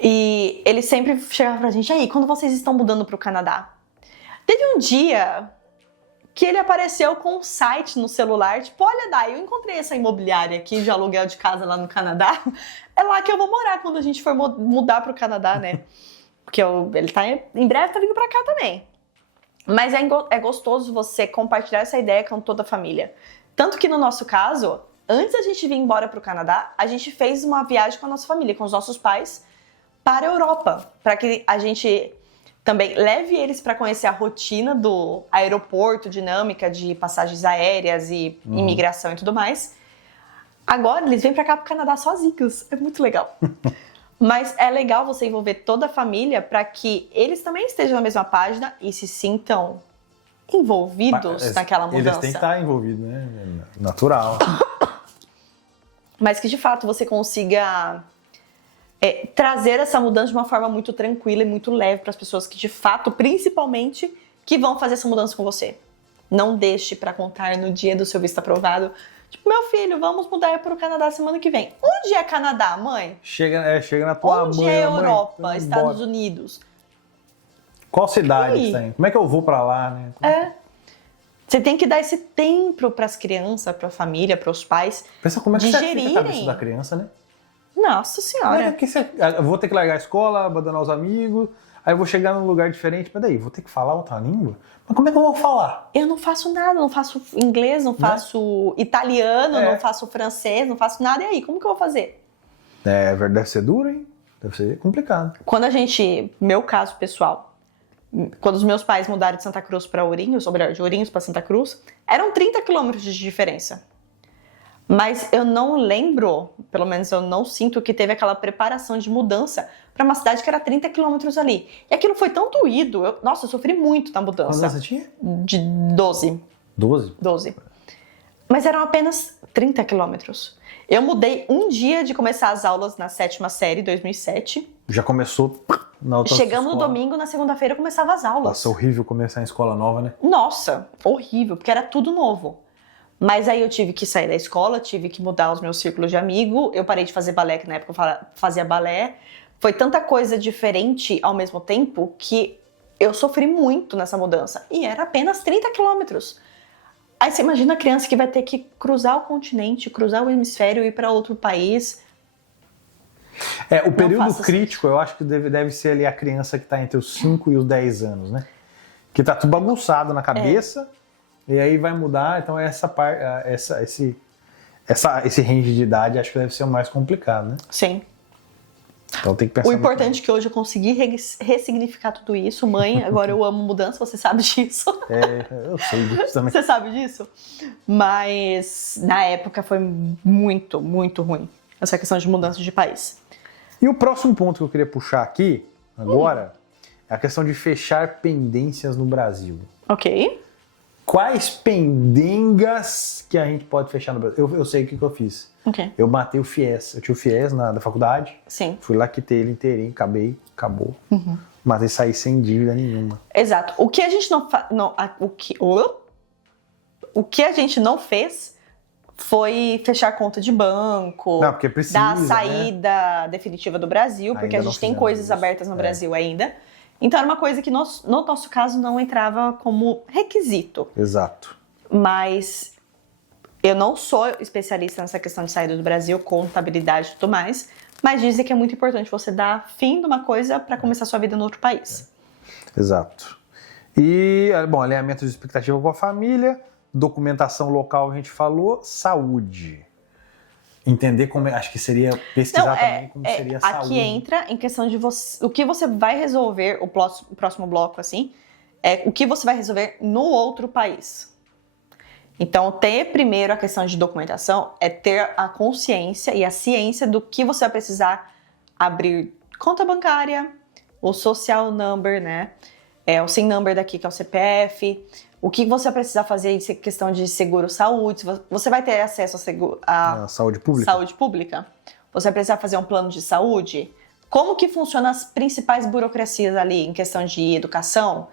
E ele sempre chegava pra gente, aí, quando vocês estão mudando pro Canadá? Teve um dia que ele apareceu com um site no celular, tipo, olha, Dai, eu encontrei essa imobiliária aqui de aluguel de casa lá no Canadá. É lá que eu vou morar quando a gente for mudar pro Canadá, né? Porque ele tá, em breve tá vindo pra cá também. Mas é gostoso você compartilhar essa ideia com toda a família. Tanto que no nosso caso, antes da gente vir embora para o Canadá, a gente fez uma viagem com a nossa família, com os nossos pais, para a Europa. Para que a gente também leve eles para conhecer a rotina do aeroporto, dinâmica de passagens aéreas e imigração e tudo mais. Agora eles vêm para cá, para o Canadá sozinhos. É muito legal. Mas é legal você envolver toda a família para que eles também estejam na mesma página e se sintam envolvidos naquela mudança. Eles têm que estar envolvidos, né? Natural. Mas que de fato você consiga trazer essa mudança de uma forma muito tranquila e muito leve para as pessoas que de fato, principalmente, que vão fazer essa mudança com você. Não deixe para contar no dia do seu visto aprovado. Tipo, meu filho, vamos mudar para o Canadá semana que vem. Onde é Canadá, mãe? Chega na tua mãe. Onde é Europa, Estados Unidos? Qual cidade que está indo? Como é que eu vou para lá, né? Você tem que dar esse tempo para as crianças, para a família, para os pais. Pensa como é que você fica a cabeça da criança, né? Nossa Senhora. Eu vou ter que largar a escola, abandonar os amigos, aí eu vou chegar num lugar diferente. Mas daí, vou ter que falar outra língua? Mas como é que eu vou falar? Eu não faço nada, não faço inglês, não faço italiano, não faço francês, não faço nada. E aí, como que eu vou fazer? Deve ser duro, hein? Deve ser complicado. Meu caso pessoal, quando os meus pais mudaram de Santa Cruz para Ourinhos, ou melhor, de Ourinhos para Santa Cruz, eram 30 quilômetros de diferença. Mas eu não lembro, pelo menos eu não sinto que teve aquela preparação de mudança para uma cidade que era 30 quilômetros ali. E aquilo foi tão doído. Eu sofri muito na mudança. Quantos você tinha? De 12. 12? 12. Mas eram apenas 30 quilômetros. Eu mudei um dia de começar as aulas na 7ª série, 2007. Já começou na outra Chegamos no domingo, na segunda-feira eu começava as aulas. Nossa, horrível começar em escola nova, né? Nossa, horrível, porque era tudo novo. Mas aí eu tive que sair da escola, tive que mudar os meus círculos de amigo. Eu parei de fazer balé, que na época eu fazia balé. Foi tanta coisa diferente ao mesmo tempo que eu sofri muito nessa mudança. E era apenas 30 quilômetros. Aí você imagina a criança que vai ter que cruzar o continente, cruzar o hemisfério e ir para outro país. O período crítico, eu acho que deve ser ali a criança que está entre os 5 e os 10 anos, né? Que tá tudo bagunçado na cabeça. E aí vai mudar, então esse range de idade acho que deve ser o mais complicado, né? Sim. Então tem que pensar. O importante é que hoje eu consegui ressignificar tudo isso. Mãe, agora eu amo mudança, você sabe disso. Eu sei disso também. Você sabe disso? Mas na época foi muito, muito ruim essa questão de mudança de país. E o próximo ponto que eu queria puxar aqui, agora, é a questão de fechar pendências no Brasil. Ok. Quais pendengas que a gente pode fechar no Brasil? Eu sei o que eu fiz. Okay. Eu matei o FIES. Eu tinha o FIES da faculdade. Sim. Fui lá, quitei ele inteirinho, acabou. Matei e saí sem dívida nenhuma. Exato. O que a gente o que a gente não fez foi fechar conta de banco, Não, porque precisa, dar a saída definitiva do Brasil, porque Ainda a gente tem coisas abertas no Brasil ainda. Então era uma coisa que no nosso caso não entrava como requisito. Exato. Mas eu não sou especialista nessa questão de saída do Brasil, contabilidade e tudo mais, mas dizem que é muito importante você dar fim de uma coisa para começar sua vida no outro país. Exato. E, bom, alinhamento de expectativa com a família, documentação local, a gente falou, saúde. Entender como, acho que seria pesquisar também como seria a saúde. Aqui entra em questão de você, o que você vai resolver, o próximo bloco, assim, é o que você vai resolver no outro país. Então, ter primeiro a questão de documentação é ter a consciência e a ciência do que você vai precisar abrir conta bancária, o social number, né? O SIN number daqui, que é o CPF, o que você vai precisar fazer em questão de seguro-saúde, você vai ter acesso a saúde pública? Saúde pública. Você vai precisar fazer um plano de saúde. Como que funcionam as principais burocracias ali em questão de educação?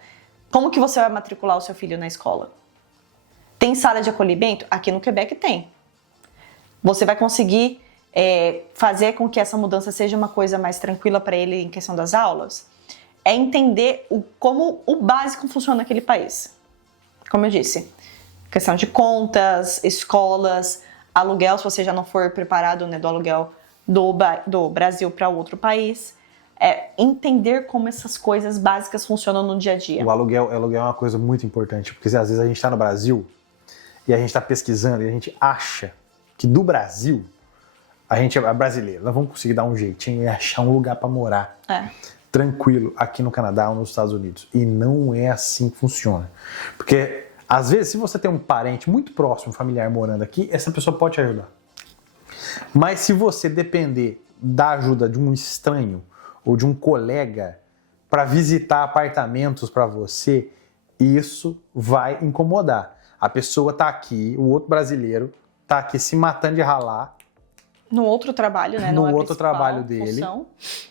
Como que você vai matricular o seu filho na escola? Tem sala de acolhimento? Aqui no Quebec tem. Você vai conseguir fazer com que essa mudança seja uma coisa mais tranquila para ele em questão das aulas? É entender como o básico funciona naquele país. Como eu disse, questão de contas, escolas, aluguel, se você já não for preparado, né, do aluguel do Brasil para outro país. Entender como essas coisas básicas funcionam no dia a dia. O aluguel é uma coisa muito importante, porque às vezes a gente está no Brasil e a gente está pesquisando e a gente acha que do Brasil, a gente é brasileiro, nós vamos conseguir dar um jeitinho e achar um lugar para morar. Tranquilo aqui no Canadá ou nos Estados Unidos. E não é assim que funciona. Porque, às vezes, se você tem um parente muito próximo, um familiar morando aqui, essa pessoa pode te ajudar. Mas se você depender da ajuda de um estranho ou de um colega para visitar apartamentos para você, isso vai incomodar. A pessoa tá aqui, o outro brasileiro tá aqui se matando de ralar, no outro trabalho, né? No outro trabalho dele,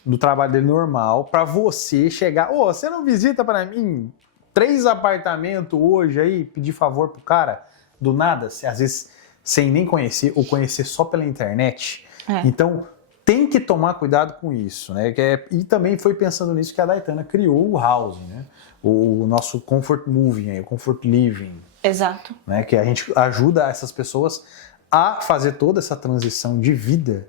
no trabalho dele normal, pra você chegar, você não visita pra mim 3 apartamentos hoje aí, pedir favor pro cara, do nada, às vezes sem nem conhecer, ou conhecer só pela internet. Então, tem que tomar cuidado com isso, né? E também foi pensando nisso que a Daytana criou o housing, né? O nosso comfort moving, o comfort living. Exato. Né? Que a gente ajuda essas pessoas a fazer toda essa transição de vida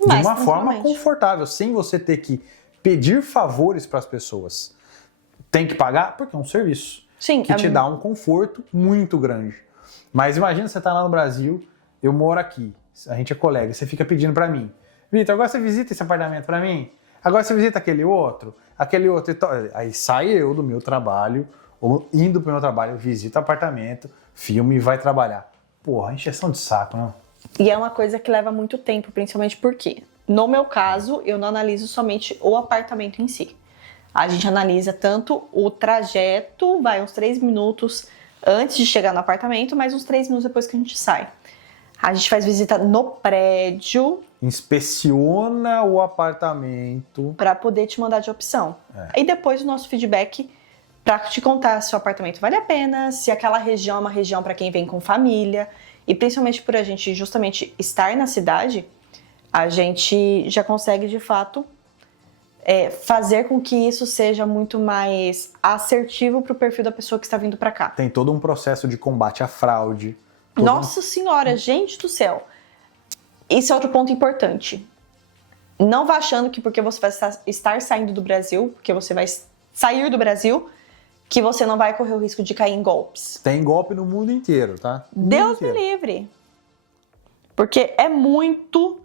de uma forma confortável, sem você ter que pedir favores para as pessoas. Tem que pagar porque é um serviço. Sim, que te dá um conforto muito grande. Mas imagina você tá lá no Brasil, eu moro aqui, a gente é colega, você fica pedindo para mim, Vitor, agora você visita esse apartamento para mim? Agora você visita aquele outro? Aí sai eu do meu trabalho, ou indo pro meu trabalho, visita apartamento, filme e vai trabalhar. Porra, encheção de saco, né? E é uma coisa que leva muito tempo, principalmente porque, no meu caso, eu não analiso somente o apartamento em si. A gente analisa tanto o trajeto, vai uns 3 minutos antes de chegar no apartamento, mais uns 3 minutos depois que a gente sai. A gente faz visita no prédio. Inspeciona o apartamento. Para poder te mandar de opção. E depois o nosso feedback para te contar se o apartamento vale a pena, se aquela região é uma região para quem vem com família. E principalmente por a gente justamente estar na cidade, a gente já consegue de fato fazer com que isso seja muito mais assertivo para o perfil da pessoa que está vindo para cá. Tem todo um processo de combate à fraude. Nossa Senhora, gente do céu. Esse é outro ponto importante. Não vá achando que porque você vai estar saindo do Brasil, porque você vai sair do Brasil, que você não vai correr o risco de cair em golpes. Tem golpe no mundo inteiro, tá? Deus me livre. Porque é muito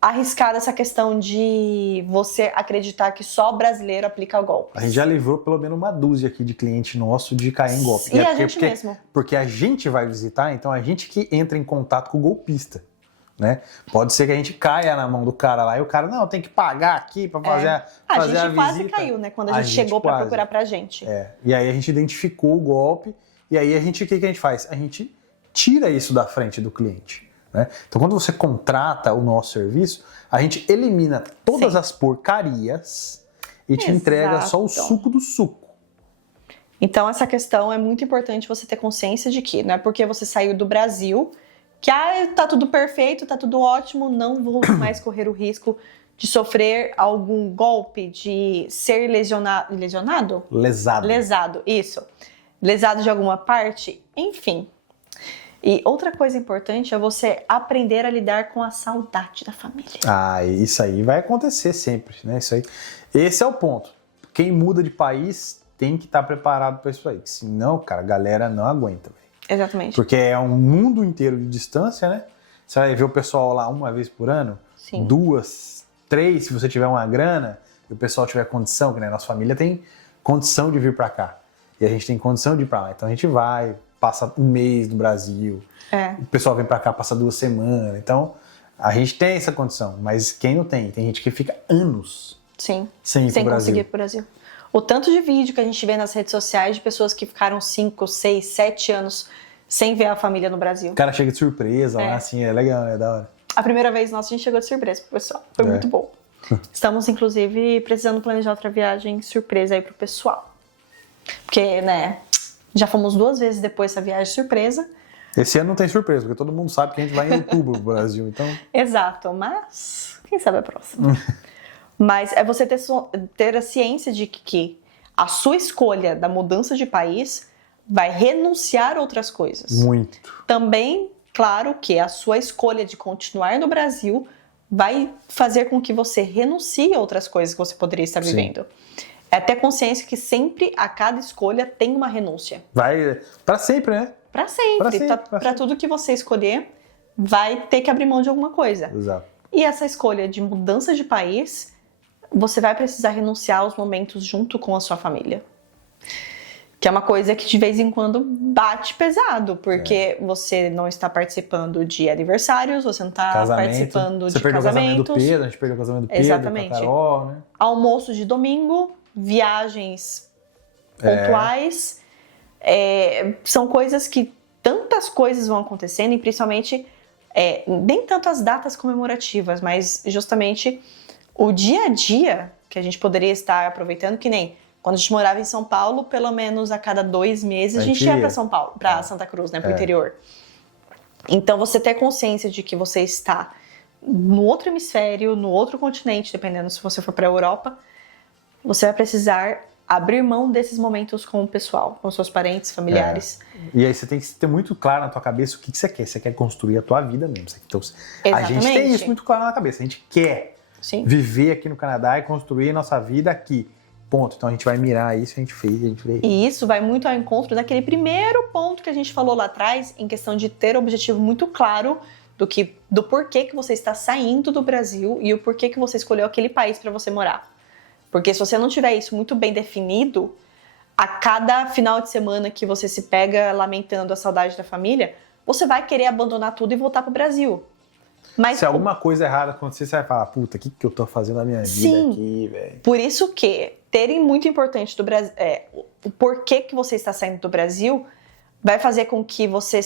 arriscada essa questão de você acreditar que só brasileiro aplica golpes. A gente já livrou pelo menos uma dúzia aqui de cliente nosso de cair em golpe. E a gente mesmo. Porque a gente vai visitar, então a gente que entra em contato com o golpista. Né? Pode ser que a gente caia na mão do cara lá e o cara, não, tem que pagar aqui pra fazer a visita. A gente quase caiu, né? Quando a gente chegou pra procurar pra gente. E aí a gente identificou o golpe e aí o que a gente faz? A gente tira isso da frente do cliente. Né? Então quando você contrata o nosso serviço, a gente elimina todas as porcarias e te entrega só o suco do suco. Então essa questão é muito importante você ter consciência de que não é porque você saiu do Brasil Que tá tudo perfeito, tá tudo ótimo, não vou mais correr o risco de sofrer algum golpe, de ser lesionado. Lesionado? Lesado. Lesado, isso. Lesado de alguma parte, enfim. E outra coisa importante é você aprender a lidar com a saudade da família. Isso aí vai acontecer sempre, né? Isso aí. Esse é o ponto. Quem muda de país tem que estar preparado para isso aí. Senão, cara, a galera não aguenta, véio. Exatamente. Porque é um mundo inteiro de distância, né? Você vai ver o pessoal lá uma vez por ano, Sim. 2, 3, se você tiver uma grana, e o pessoal tiver condição, que né, nossa família tem condição de vir para cá. E a gente tem condição de ir para lá. Então a gente vai, passa um mês no Brasil, o pessoal vem para cá, passa 2 semanas. Então a gente tem essa condição, mas quem não tem? Tem gente que fica anos sem ir pro Brasil. Conseguir ir pro Brasil. O tanto de vídeo que a gente vê nas redes sociais de pessoas que ficaram 5, 6, 7 anos sem ver a família no Brasil. O cara chega de surpresa lá, assim, é legal, é da hora. A primeira vez nossa, a gente chegou de surpresa pro pessoal. Foi muito bom. Estamos, inclusive, precisando planejar outra viagem surpresa aí pro pessoal. Porque, né, já fomos 2 vezes depois dessa viagem surpresa. Esse ano não tem surpresa, porque todo mundo sabe que a gente vai em outubro pro Brasil, então... Exato, mas quem sabe a próxima. Mas é você ter a ciência de que a sua escolha da mudança de país vai renunciar a outras coisas. Muito. Também, claro, que a sua escolha de continuar no Brasil vai fazer com que você renuncie a outras coisas que você poderia estar vivendo. É ter consciência que sempre, a cada escolha, tem uma renúncia. Vai para sempre, né? Para sempre. Para tudo que você escolher, vai ter que abrir mão de alguma coisa. Exato. E essa escolha de mudança de país, você vai precisar renunciar aos momentos junto com a sua família. Que é uma coisa que de vez em quando bate pesado, porque você não está participando de aniversários, você não está participando de casamentos. Você perdeu o casamento do Pedro, a gente perdeu o casamento do Pedro, exatamente. Com a Carol, né? Almoço de domingo, viagens pontuais. São coisas que tantas coisas vão acontecendo, e principalmente nem tanto as datas comemorativas, mas justamente o dia a dia que a gente poderia estar aproveitando, que nem quando a gente morava em São Paulo, pelo menos a cada 2 meses a gente ia para São Paulo, para Santa Cruz, né, para o interior. Então você ter consciência de que você está no outro hemisfério, no outro continente, dependendo se você for para a Europa, você vai precisar abrir mão desses momentos com o pessoal, com seus parentes, familiares. E aí você tem que ter muito claro na tua cabeça o que você quer. Você quer construir a tua vida mesmo. Então, a gente tem isso muito claro na cabeça. A gente quer viver aqui no Canadá e construir a nossa vida aqui. Ponto. Então a gente vai mirar isso, a gente fez. E isso vai muito ao encontro daquele primeiro ponto que a gente falou lá atrás, em questão de ter um objetivo muito claro do porquê que você está saindo do Brasil e o porquê que você escolheu aquele país para você morar. Porque se você não tiver isso muito bem definido, a cada final de semana que você se pega lamentando a saudade da família, você vai querer abandonar tudo e voltar para o Brasil. Mas se alguma coisa errada acontecer, você vai falar, puta, o que eu tô fazendo na minha vida aqui, velho? Por isso que terem muito importante do Brasil, o porquê que você está saindo do Brasil vai fazer com que você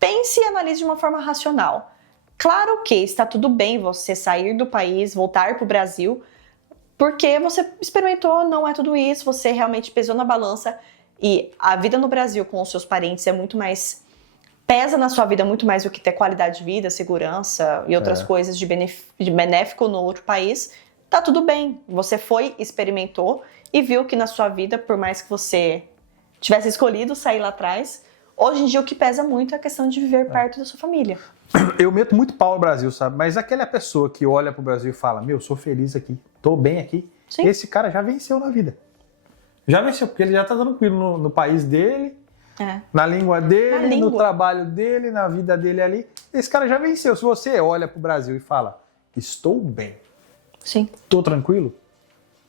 pense e analise de uma forma racional. Claro que está tudo bem você sair do país, voltar para o Brasil, porque você experimentou, não é tudo isso, você realmente pesou na balança e a vida no Brasil com os seus parentes é muito mais... pesa na sua vida muito mais do que ter qualidade de vida, segurança e outras coisas de benéfico no outro país. Tá tudo bem, você foi, experimentou e viu que na sua vida, por mais que você tivesse escolhido sair lá atrás, hoje em dia o que pesa muito é a questão de viver perto da sua família. Eu meto muito pau no Brasil, sabe? Mas aquela pessoa que olha pro Brasil e fala, meu, sou feliz aqui, tô bem aqui, esse cara já venceu na vida. Já venceu, porque ele já tá tranquilo no país dele, na língua dele, no trabalho dele, na vida dele ali. Esse cara já venceu. Se você olha pro Brasil e fala, estou bem, tô tranquilo,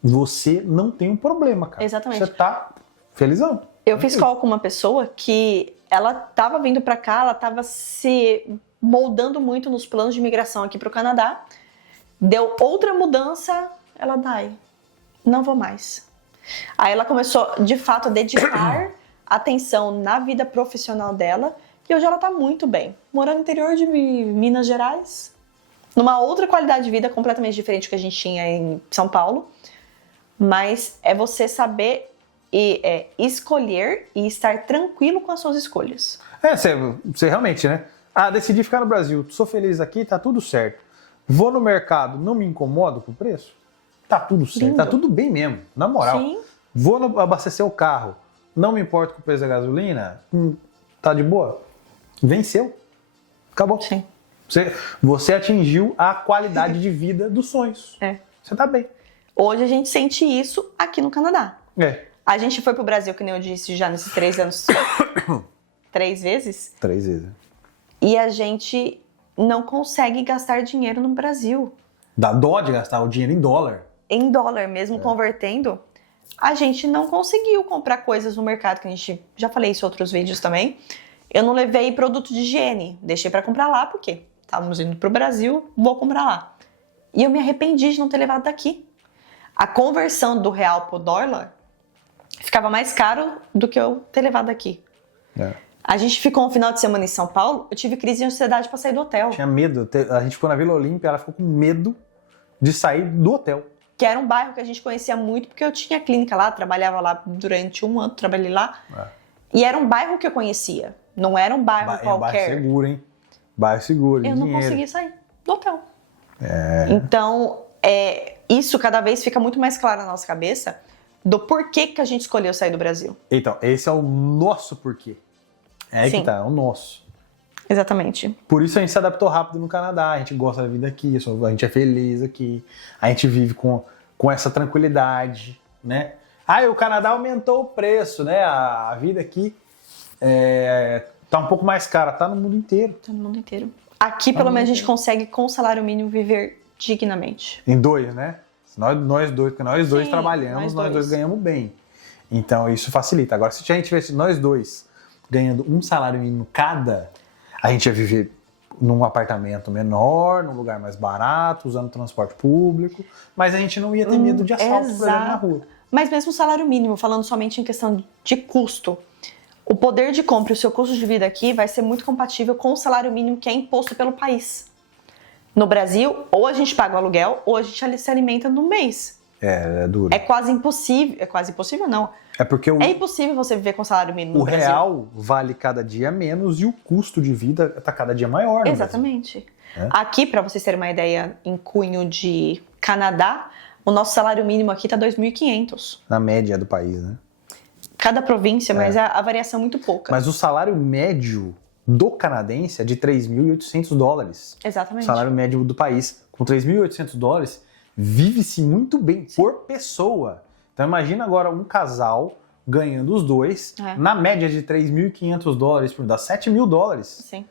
você não tem um problema, cara. Exatamente. Você tá felizão. Eu fiz call com uma pessoa que ela tava vindo pra cá, ela tava se moldando muito nos planos de imigração aqui pro Canadá. Deu outra mudança, ela não vou mais. Aí ela começou, de fato, a dedicar atenção na vida profissional dela e hoje ela tá muito bem. Morando no interior de Minas Gerais, numa outra qualidade de vida completamente diferente do que a gente tinha em São Paulo. Mas é você saber escolher e estar tranquilo com as suas escolhas. Você realmente, né? Ah, decidi ficar no Brasil, sou feliz aqui, tá tudo certo. Vou no mercado, não me incomodo com o preço? Tá tudo certo, Lindo. tá tudo bem mesmo, na moral. Sim. Vou abastecer o carro, não me importo com o preço da gasolina? Tá de boa? Venceu. Acabou. Sim. Você atingiu a qualidade de vida dos sonhos. É. Você tá bem. Hoje a gente sente isso aqui no Canadá. É. A gente foi pro Brasil, que nem eu disse, já nesses 3 anos, 3 vezes. 3 vezes. E a gente não consegue gastar dinheiro no Brasil. Dá dó de gastar o dinheiro em dólar. Em dólar, mesmo convertendo, a gente não conseguiu comprar coisas no mercado, que a gente, já falei isso em outros vídeos também. Eu não levei produto de higiene, deixei pra comprar lá, porque estávamos indo pro Brasil, vou comprar lá. E eu me arrependi de não ter levado daqui. A conversão do real pro dólar ficava mais caro do que eu ter levado aqui. É. A gente ficou um final de semana em São Paulo, eu tive crise de ansiedade pra sair do hotel. Tinha medo. A gente ficou na Vila Olímpia, ela ficou com medo de sair do hotel. Que era um bairro que a gente conhecia muito, porque eu tinha clínica lá, trabalhava lá durante 1 ano, trabalhei lá. É. E era um bairro que eu conhecia, não era um bairro qualquer. É um bairro seguro, hein? Bairro seguro, eu dinheiro. não consegui sair do hotel. É. Então, isso cada vez fica muito mais claro na nossa cabeça do porquê que a gente escolheu sair do Brasil. Então, esse é o nosso porquê. É aí que tá, é o nosso. Exatamente. Por isso a gente se adaptou rápido no Canadá, a gente gosta da vida aqui, a gente é feliz aqui, a gente vive com essa tranquilidade, né? Ah, e o Canadá aumentou o preço, né? A vida aqui tá um pouco mais cara, tá no mundo inteiro. Tá no mundo inteiro. Aqui, pelo menos, a gente consegue, com o salário mínimo, viver dignamente. Em 2, né? Nós dois, porque nós dois trabalhamos, nós dois ganhamos bem. Então, isso facilita. Agora, se a gente tivesse nós dois ganhando um salário mínimo cada, a gente ia viver num apartamento menor, num lugar mais barato, usando transporte público, mas a gente não ia ter medo de assalto, por exemplo, na rua. Mas mesmo o salário mínimo, falando somente em questão de custo, o poder de compra e o seu custo de vida aqui vai ser muito compatível com o salário mínimo que é imposto pelo país. No Brasil, ou a gente paga o aluguel, ou a gente se alimenta no mês. É duro. É quase impossível. É quase impossível, não. É porque é impossível você viver com salário mínimo no Brasil. O real vale cada dia menos e o custo de vida está cada dia maior. Exatamente. Aqui, para vocês terem uma ideia, em cunho de Canadá, o nosso salário mínimo aqui está 2.500. Na média do país, né? Cada província, mas a variação é muito pouca. Mas o salário médio do canadense é de $3.800. Exatamente. O salário médio do país, com $3.800, vive-se muito bem por pessoa. Então imagina agora um casal ganhando os dois, na média de $3.500, dá $7.000. Sim.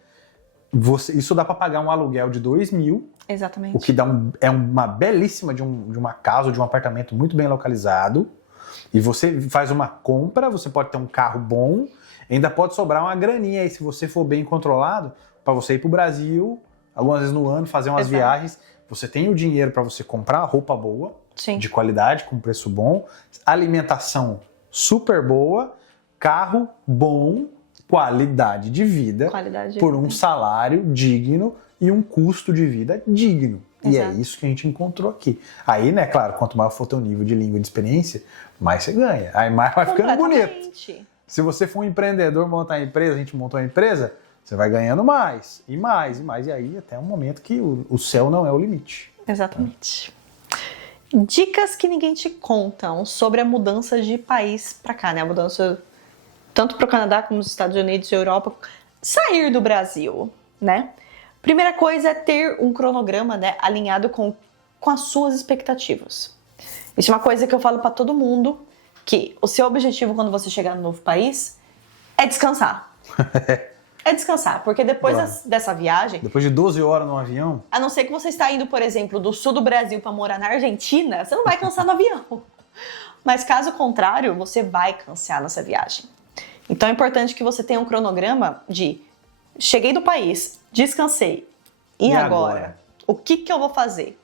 Isso dá para pagar um aluguel de $2.000. Exatamente. O que dá uma belíssima de uma casa, de um apartamento muito bem localizado. E você faz uma compra, você pode ter um carro bom, ainda pode sobrar uma graninha aí, se você for bem controlado, para você ir pro Brasil, algumas vezes no ano, fazer umas viagens. Você tem o dinheiro para você comprar roupa boa, de qualidade, com preço bom, alimentação super boa, carro bom, qualidade de vida, por um salário digno e um custo de vida digno. E é isso que a gente encontrou aqui. Aí, né, claro, quanto maior for teu nível de língua e de experiência, mais você ganha. Aí mais vai ficando bonito. Se você for um empreendedor, montar uma empresa, a gente montou uma empresa, você vai ganhando mais, e mais, e mais. E aí até um momento que o céu não é o limite. Exatamente. Dicas que ninguém te contam sobre a mudança de país pra cá, né? A mudança tanto pro Canadá como nos Estados Unidos e Europa. Sair do Brasil, né? Primeira coisa é ter um cronograma, né, alinhado com as suas expectativas. Isso é uma coisa que eu falo pra todo mundo, que o seu objetivo quando você chegar no novo país é descansar. É descansar, porque depois dessa viagem... Depois de 12 horas no avião... A não ser que você está indo, por exemplo, do sul do Brasil para morar na Argentina, você não vai cansar no avião. Mas caso contrário, você vai cansar nessa viagem. Então é importante que você tenha um cronograma de... Cheguei do país, descansei. E agora? O que eu vou fazer?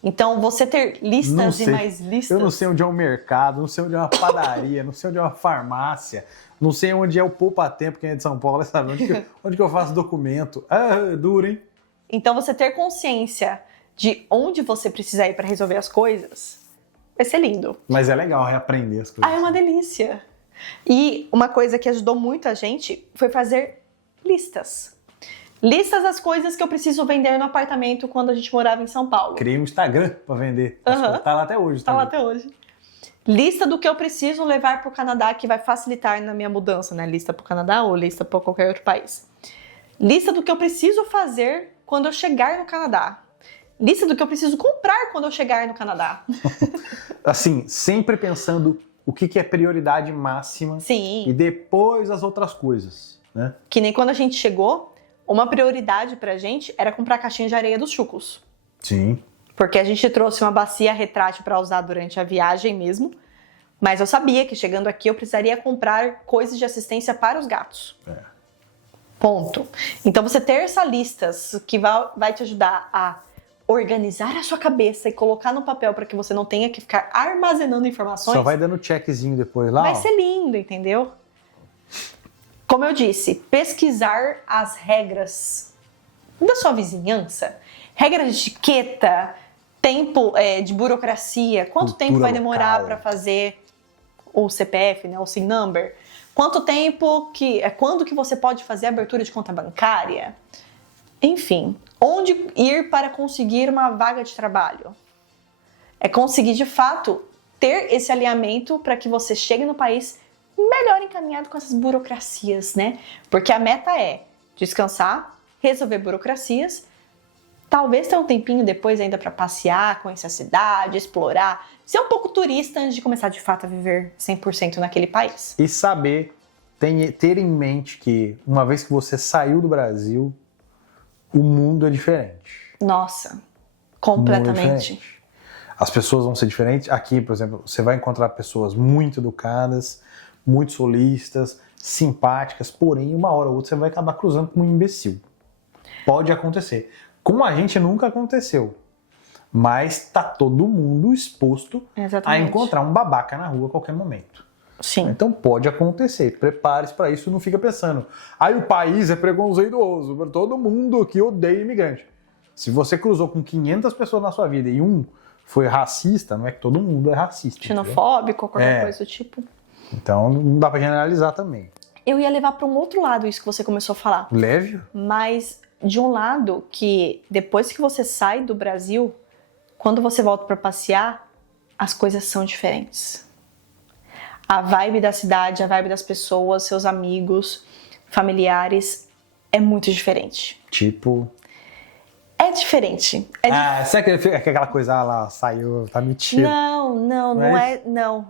Então, você ter listas e mais listas... Eu não sei onde é um mercado, não sei onde é uma padaria, não sei onde é uma farmácia, não sei onde é o poupa-tempo, quem é de São Paulo, sabe? Onde que eu faço documento? Ah, duro, hein? Então, você ter consciência de onde você precisa ir para resolver as coisas vai ser lindo. Mas é legal reaprender as coisas. É uma delícia. E uma coisa que ajudou muito a gente foi fazer listas. Listas das coisas que eu preciso vender no apartamento quando a gente morava em São Paulo. Criei um Instagram pra vender. Tá lá até hoje. Tá lá até hoje. Lista do que eu preciso levar pro Canadá que vai facilitar na minha mudança, né? Lista pro Canadá ou lista para qualquer outro país. Lista do que eu preciso fazer quando eu chegar no Canadá. Lista do que eu preciso comprar quando eu chegar no Canadá. Assim, sempre pensando o que é prioridade máxima. Sim. E depois as outras coisas, né? Que nem quando a gente chegou, uma prioridade pra gente era comprar a caixinha de areia dos chucos. Sim. Porque a gente trouxe uma bacia retrátil pra usar durante a viagem mesmo. Mas eu sabia que chegando aqui eu precisaria comprar coisas de assistência para os gatos. Ponto. Então você ter essa lista que vai te ajudar a organizar a sua cabeça e colocar no papel para que você não tenha que ficar armazenando informações. Só vai dando checkzinho depois lá. Vai ser lindo, entendeu? Como eu disse, pesquisar as regras da sua vizinhança, regras de etiqueta, tempo de burocracia, quanto tempo vai demorar para fazer o CPF, né, o SIN number, quanto tempo quando que você pode fazer a abertura de conta bancária, enfim, onde ir para conseguir uma vaga de trabalho. É conseguir de fato ter esse alinhamento para que você chegue no país melhor encaminhado com essas burocracias, né? Porque a meta é descansar, resolver burocracias, talvez ter um tempinho depois ainda para passear, conhecer a cidade, explorar, ser um pouco turista antes de começar de fato a viver 100% naquele país. E saber, ter em mente que uma vez que você saiu do Brasil, o mundo é diferente. Nossa, completamente. As pessoas vão ser diferentes. Aqui, por exemplo, você vai encontrar pessoas muito educadas, muito solistas, simpáticas, porém, uma hora ou outra você vai acabar cruzando com um imbecil. Pode acontecer. Com a gente nunca aconteceu. Mas tá todo mundo exposto a encontrar um babaca na rua a qualquer momento. Sim. Então pode acontecer. Prepare-se para isso, não fica pensando. Aí o país é preconceituoso, todo mundo aqui odeia imigrante. Se você cruzou com 500 pessoas na sua vida e um foi racista, não é que todo mundo é racista. Xenofóbico, qualquer coisa do tipo. Então não dá para generalizar também. Eu ia levar para um outro lado isso que você começou a falar. Leve? Mas de um lado que depois que você sai do Brasil, quando você volta para passear, as coisas são diferentes. A vibe da cidade, a vibe das pessoas, seus amigos, familiares, é muito diferente. Tipo... É diferente. Sabe aquela coisa lá, saiu, tá mentindo? Não.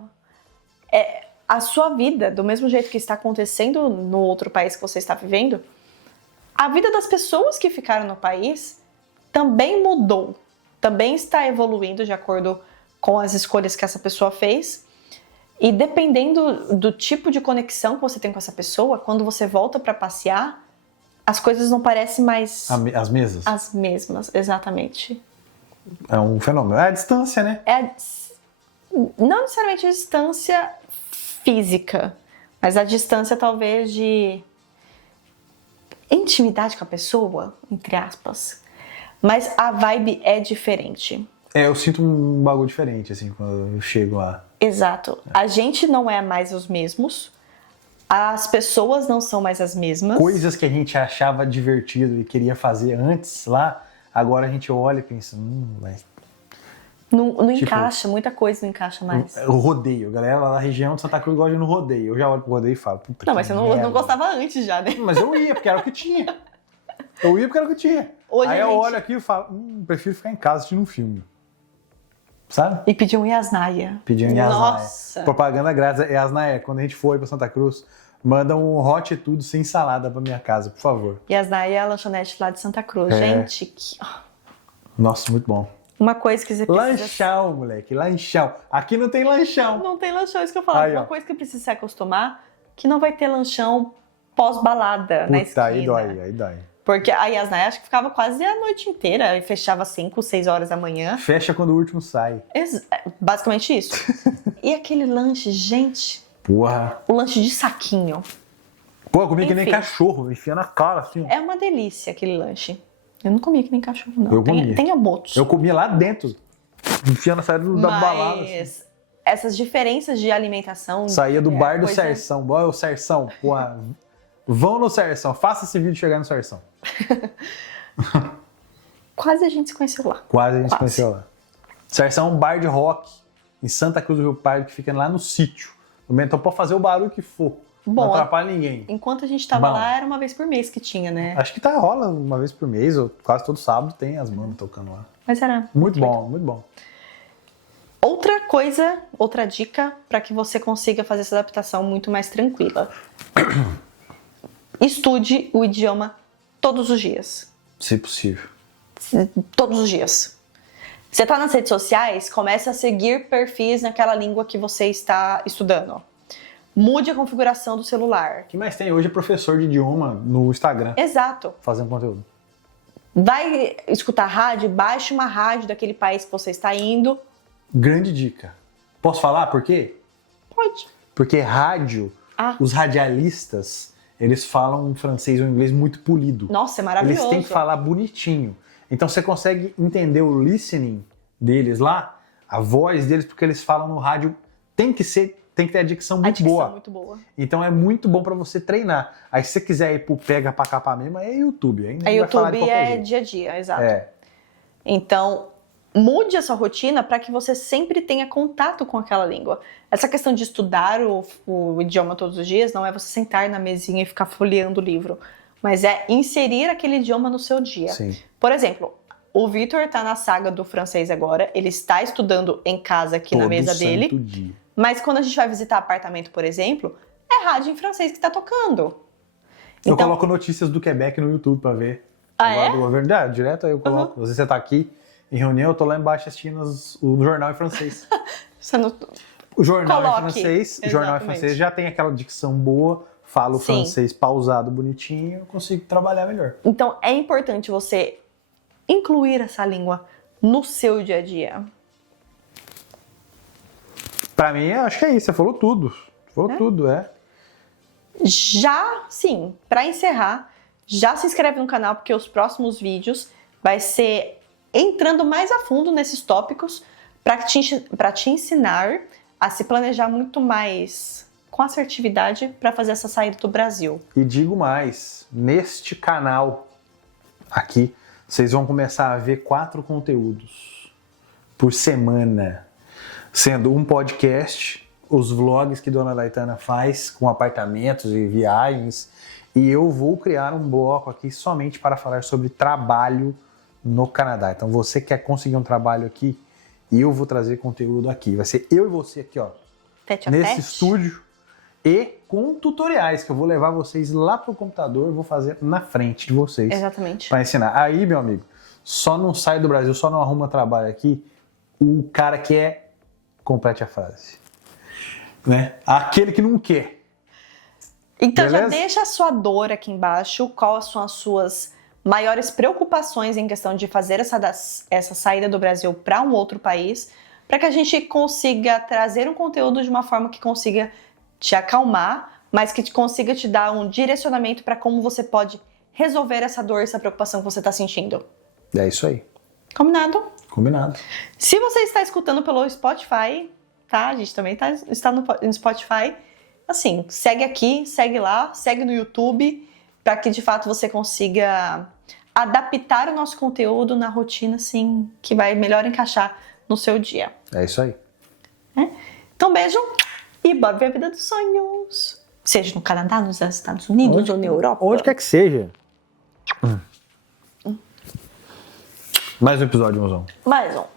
A sua vida, do mesmo jeito que está acontecendo no outro país que você está vivendo, a vida das pessoas que ficaram no país também mudou. Também está evoluindo de acordo com as escolhas que essa pessoa fez. E dependendo do tipo de conexão que você tem com essa pessoa, quando você volta para passear, as coisas não parecem mais... As mesmas? As mesmas, exatamente. É um fenômeno. É a distância, né? Não necessariamente a distância física, mas a distância talvez de intimidade com a pessoa, entre aspas. Mas a vibe é diferente. Eu sinto um bagulho diferente, assim, quando eu chego lá. Exato. A gente não é mais os mesmos. As pessoas não são mais as mesmas. Coisas que a gente achava divertido e queria fazer antes lá, agora a gente olha e pensa, mas... Não encaixa, muita coisa não encaixa mais. O rodeio, a galera lá da região de Santa Cruz gosta de ir no rodeio. Eu já olho pro rodeio e falo, puta não, mas você não gostava antes já, né? Mas eu ia, porque era o que tinha. Hoje aí eu olho aqui e falo, prefiro ficar em casa assistindo um filme. Sabe? E pedir um Yasnaia. Nossa! Propaganda grátis é Yasnaia. Quando a gente for pra Santa Cruz, manda um hot tudo sem salada pra minha casa, por favor. Yasnaia é a lanchonete lá de Santa Cruz. Gente, Nossa, muito bom. Uma coisa que você precisa... Lanchão, moleque, lanchão. Aqui não tem lanchão. Não tem lanchão, isso que eu falo. Uma coisa que precisa se acostumar, que não vai ter lanchão pós-balada na esquina. Aí dói. Porque a Yasnaia acho que ficava quase a noite inteira e fechava 5, 6 horas da manhã. Fecha quando o último sai. Basicamente isso. E aquele lanche, gente... Porra. O lanche de saquinho. Pô, eu comia que nem cachorro, enfia na cara assim. É uma delícia aquele lanche. Eu não comia que nem cachorro, não. Eu comia. Tem abotos. Eu comia lá dentro, enfiando a saída da balada. Assim. Essas diferenças de alimentação... Saía do bar do Serção. Bora o Serção, porra. Vão no Serção. Faça esse vídeo chegar no Serção. Quase a gente se conheceu lá. Quase a gente se conheceu lá. Serção é um bar de rock em Santa Cruz do Rio Pardo que fica lá no sítio. Então pode fazer o barulho que for. Bom, não atrapalha ninguém. Enquanto a gente tava lá, era uma vez por mês que tinha, né? Acho que rola uma vez por mês, ou quase todo sábado tem as bandas tocando lá. Mas era muito bom, muito bom. Outra coisa, outra dica para que você consiga fazer essa adaptação muito mais tranquila. Estude o idioma todos os dias. Se possível. Todos os dias. Você tá nas redes sociais, comece a seguir perfis naquela língua que você está estudando. Mude a configuração do celular. O que mais tem hoje é professor de idioma no Instagram. Exato. Fazendo conteúdo. Vai escutar rádio, baixe uma rádio daquele país que você está indo. Grande dica. Posso falar por quê? Pode. Porque rádio, os radialistas, eles falam um francês ou um inglês muito polido. Nossa, é maravilhoso. Eles têm que falar bonitinho. Então você consegue entender o listening deles lá, a voz deles, porque eles falam no rádio, tem que ter a dicção muito boa. Muito boa. Então é muito bom pra você treinar. Aí se você quiser ir pro pega pra capar mesmo, é YouTube. Aí é YouTube e é dia a dia, exato. Então, mude a sua rotina para que você sempre tenha contato com aquela língua. Essa questão de estudar o idioma todos os dias não é você sentar na mesinha e ficar folheando o livro, mas é inserir aquele idioma no seu dia. Sim. Por exemplo, o Vitor tá na saga do francês agora, ele está estudando em casa aqui na mesa dele. Todo dia. Mas quando a gente vai visitar apartamento, por exemplo, é rádio em francês que tá tocando. Eu coloco notícias do Quebec no YouTube pra ver. Ah, é? Do governo. Direto aí eu coloco. Às vezes você tá aqui em reunião, eu tô lá embaixo assistindo o jornal em francês. Você não... O jornal Coloque. em francês, o jornal em francês já tem aquela dicção boa, falo francês pausado, bonitinho, eu consigo trabalhar melhor. Então é importante você incluir essa língua no seu dia a dia. Pra mim, acho que é isso. Você falou tudo. Falou tudo, Já, sim, pra encerrar, já se inscreve no canal porque os próximos vídeos vai ser entrando mais a fundo nesses tópicos pra te ensinar a se planejar muito mais com assertividade para fazer essa saída do Brasil. E digo mais, neste canal aqui, vocês vão começar a ver 4 conteúdos por semana. Sendo um podcast, os vlogs que Dona Daitana faz com apartamentos e viagens. E eu vou criar um bloco aqui somente para falar sobre trabalho no Canadá. Então você quer conseguir um trabalho aqui, eu vou trazer conteúdo aqui. Vai ser eu e você aqui, ó. Tete a nesse tete. estúdio. E com tutoriais que eu vou levar vocês lá pro computador e vou fazer na frente de vocês. Exatamente. Para ensinar. Aí, meu amigo, só não sai do Brasil, só não arruma trabalho aqui o cara que é... Complete a frase. Né? Aquele que não quer. Então Beleza? já deixa a sua dor aqui embaixo, quais são as suas maiores preocupações em questão de fazer essa saída do Brasil para um outro país, para que a gente consiga trazer um conteúdo de uma forma que consiga te acalmar, mas que consiga te dar um direcionamento para como você pode resolver essa dor, essa preocupação que você está sentindo. É isso aí. Combinado? Combinado. Se você está escutando pelo Spotify, tá? A gente também está no Spotify. Assim, segue aqui, segue lá, segue no YouTube, para que de fato você consiga adaptar o nosso conteúdo na rotina, assim, que vai melhor encaixar no seu dia. É isso aí. Então, beijo e bora ver a vida dos sonhos. Seja no Canadá, nos Estados Unidos ou na Europa. Onde quer que seja. Mais um episódio, mozão. Mais um.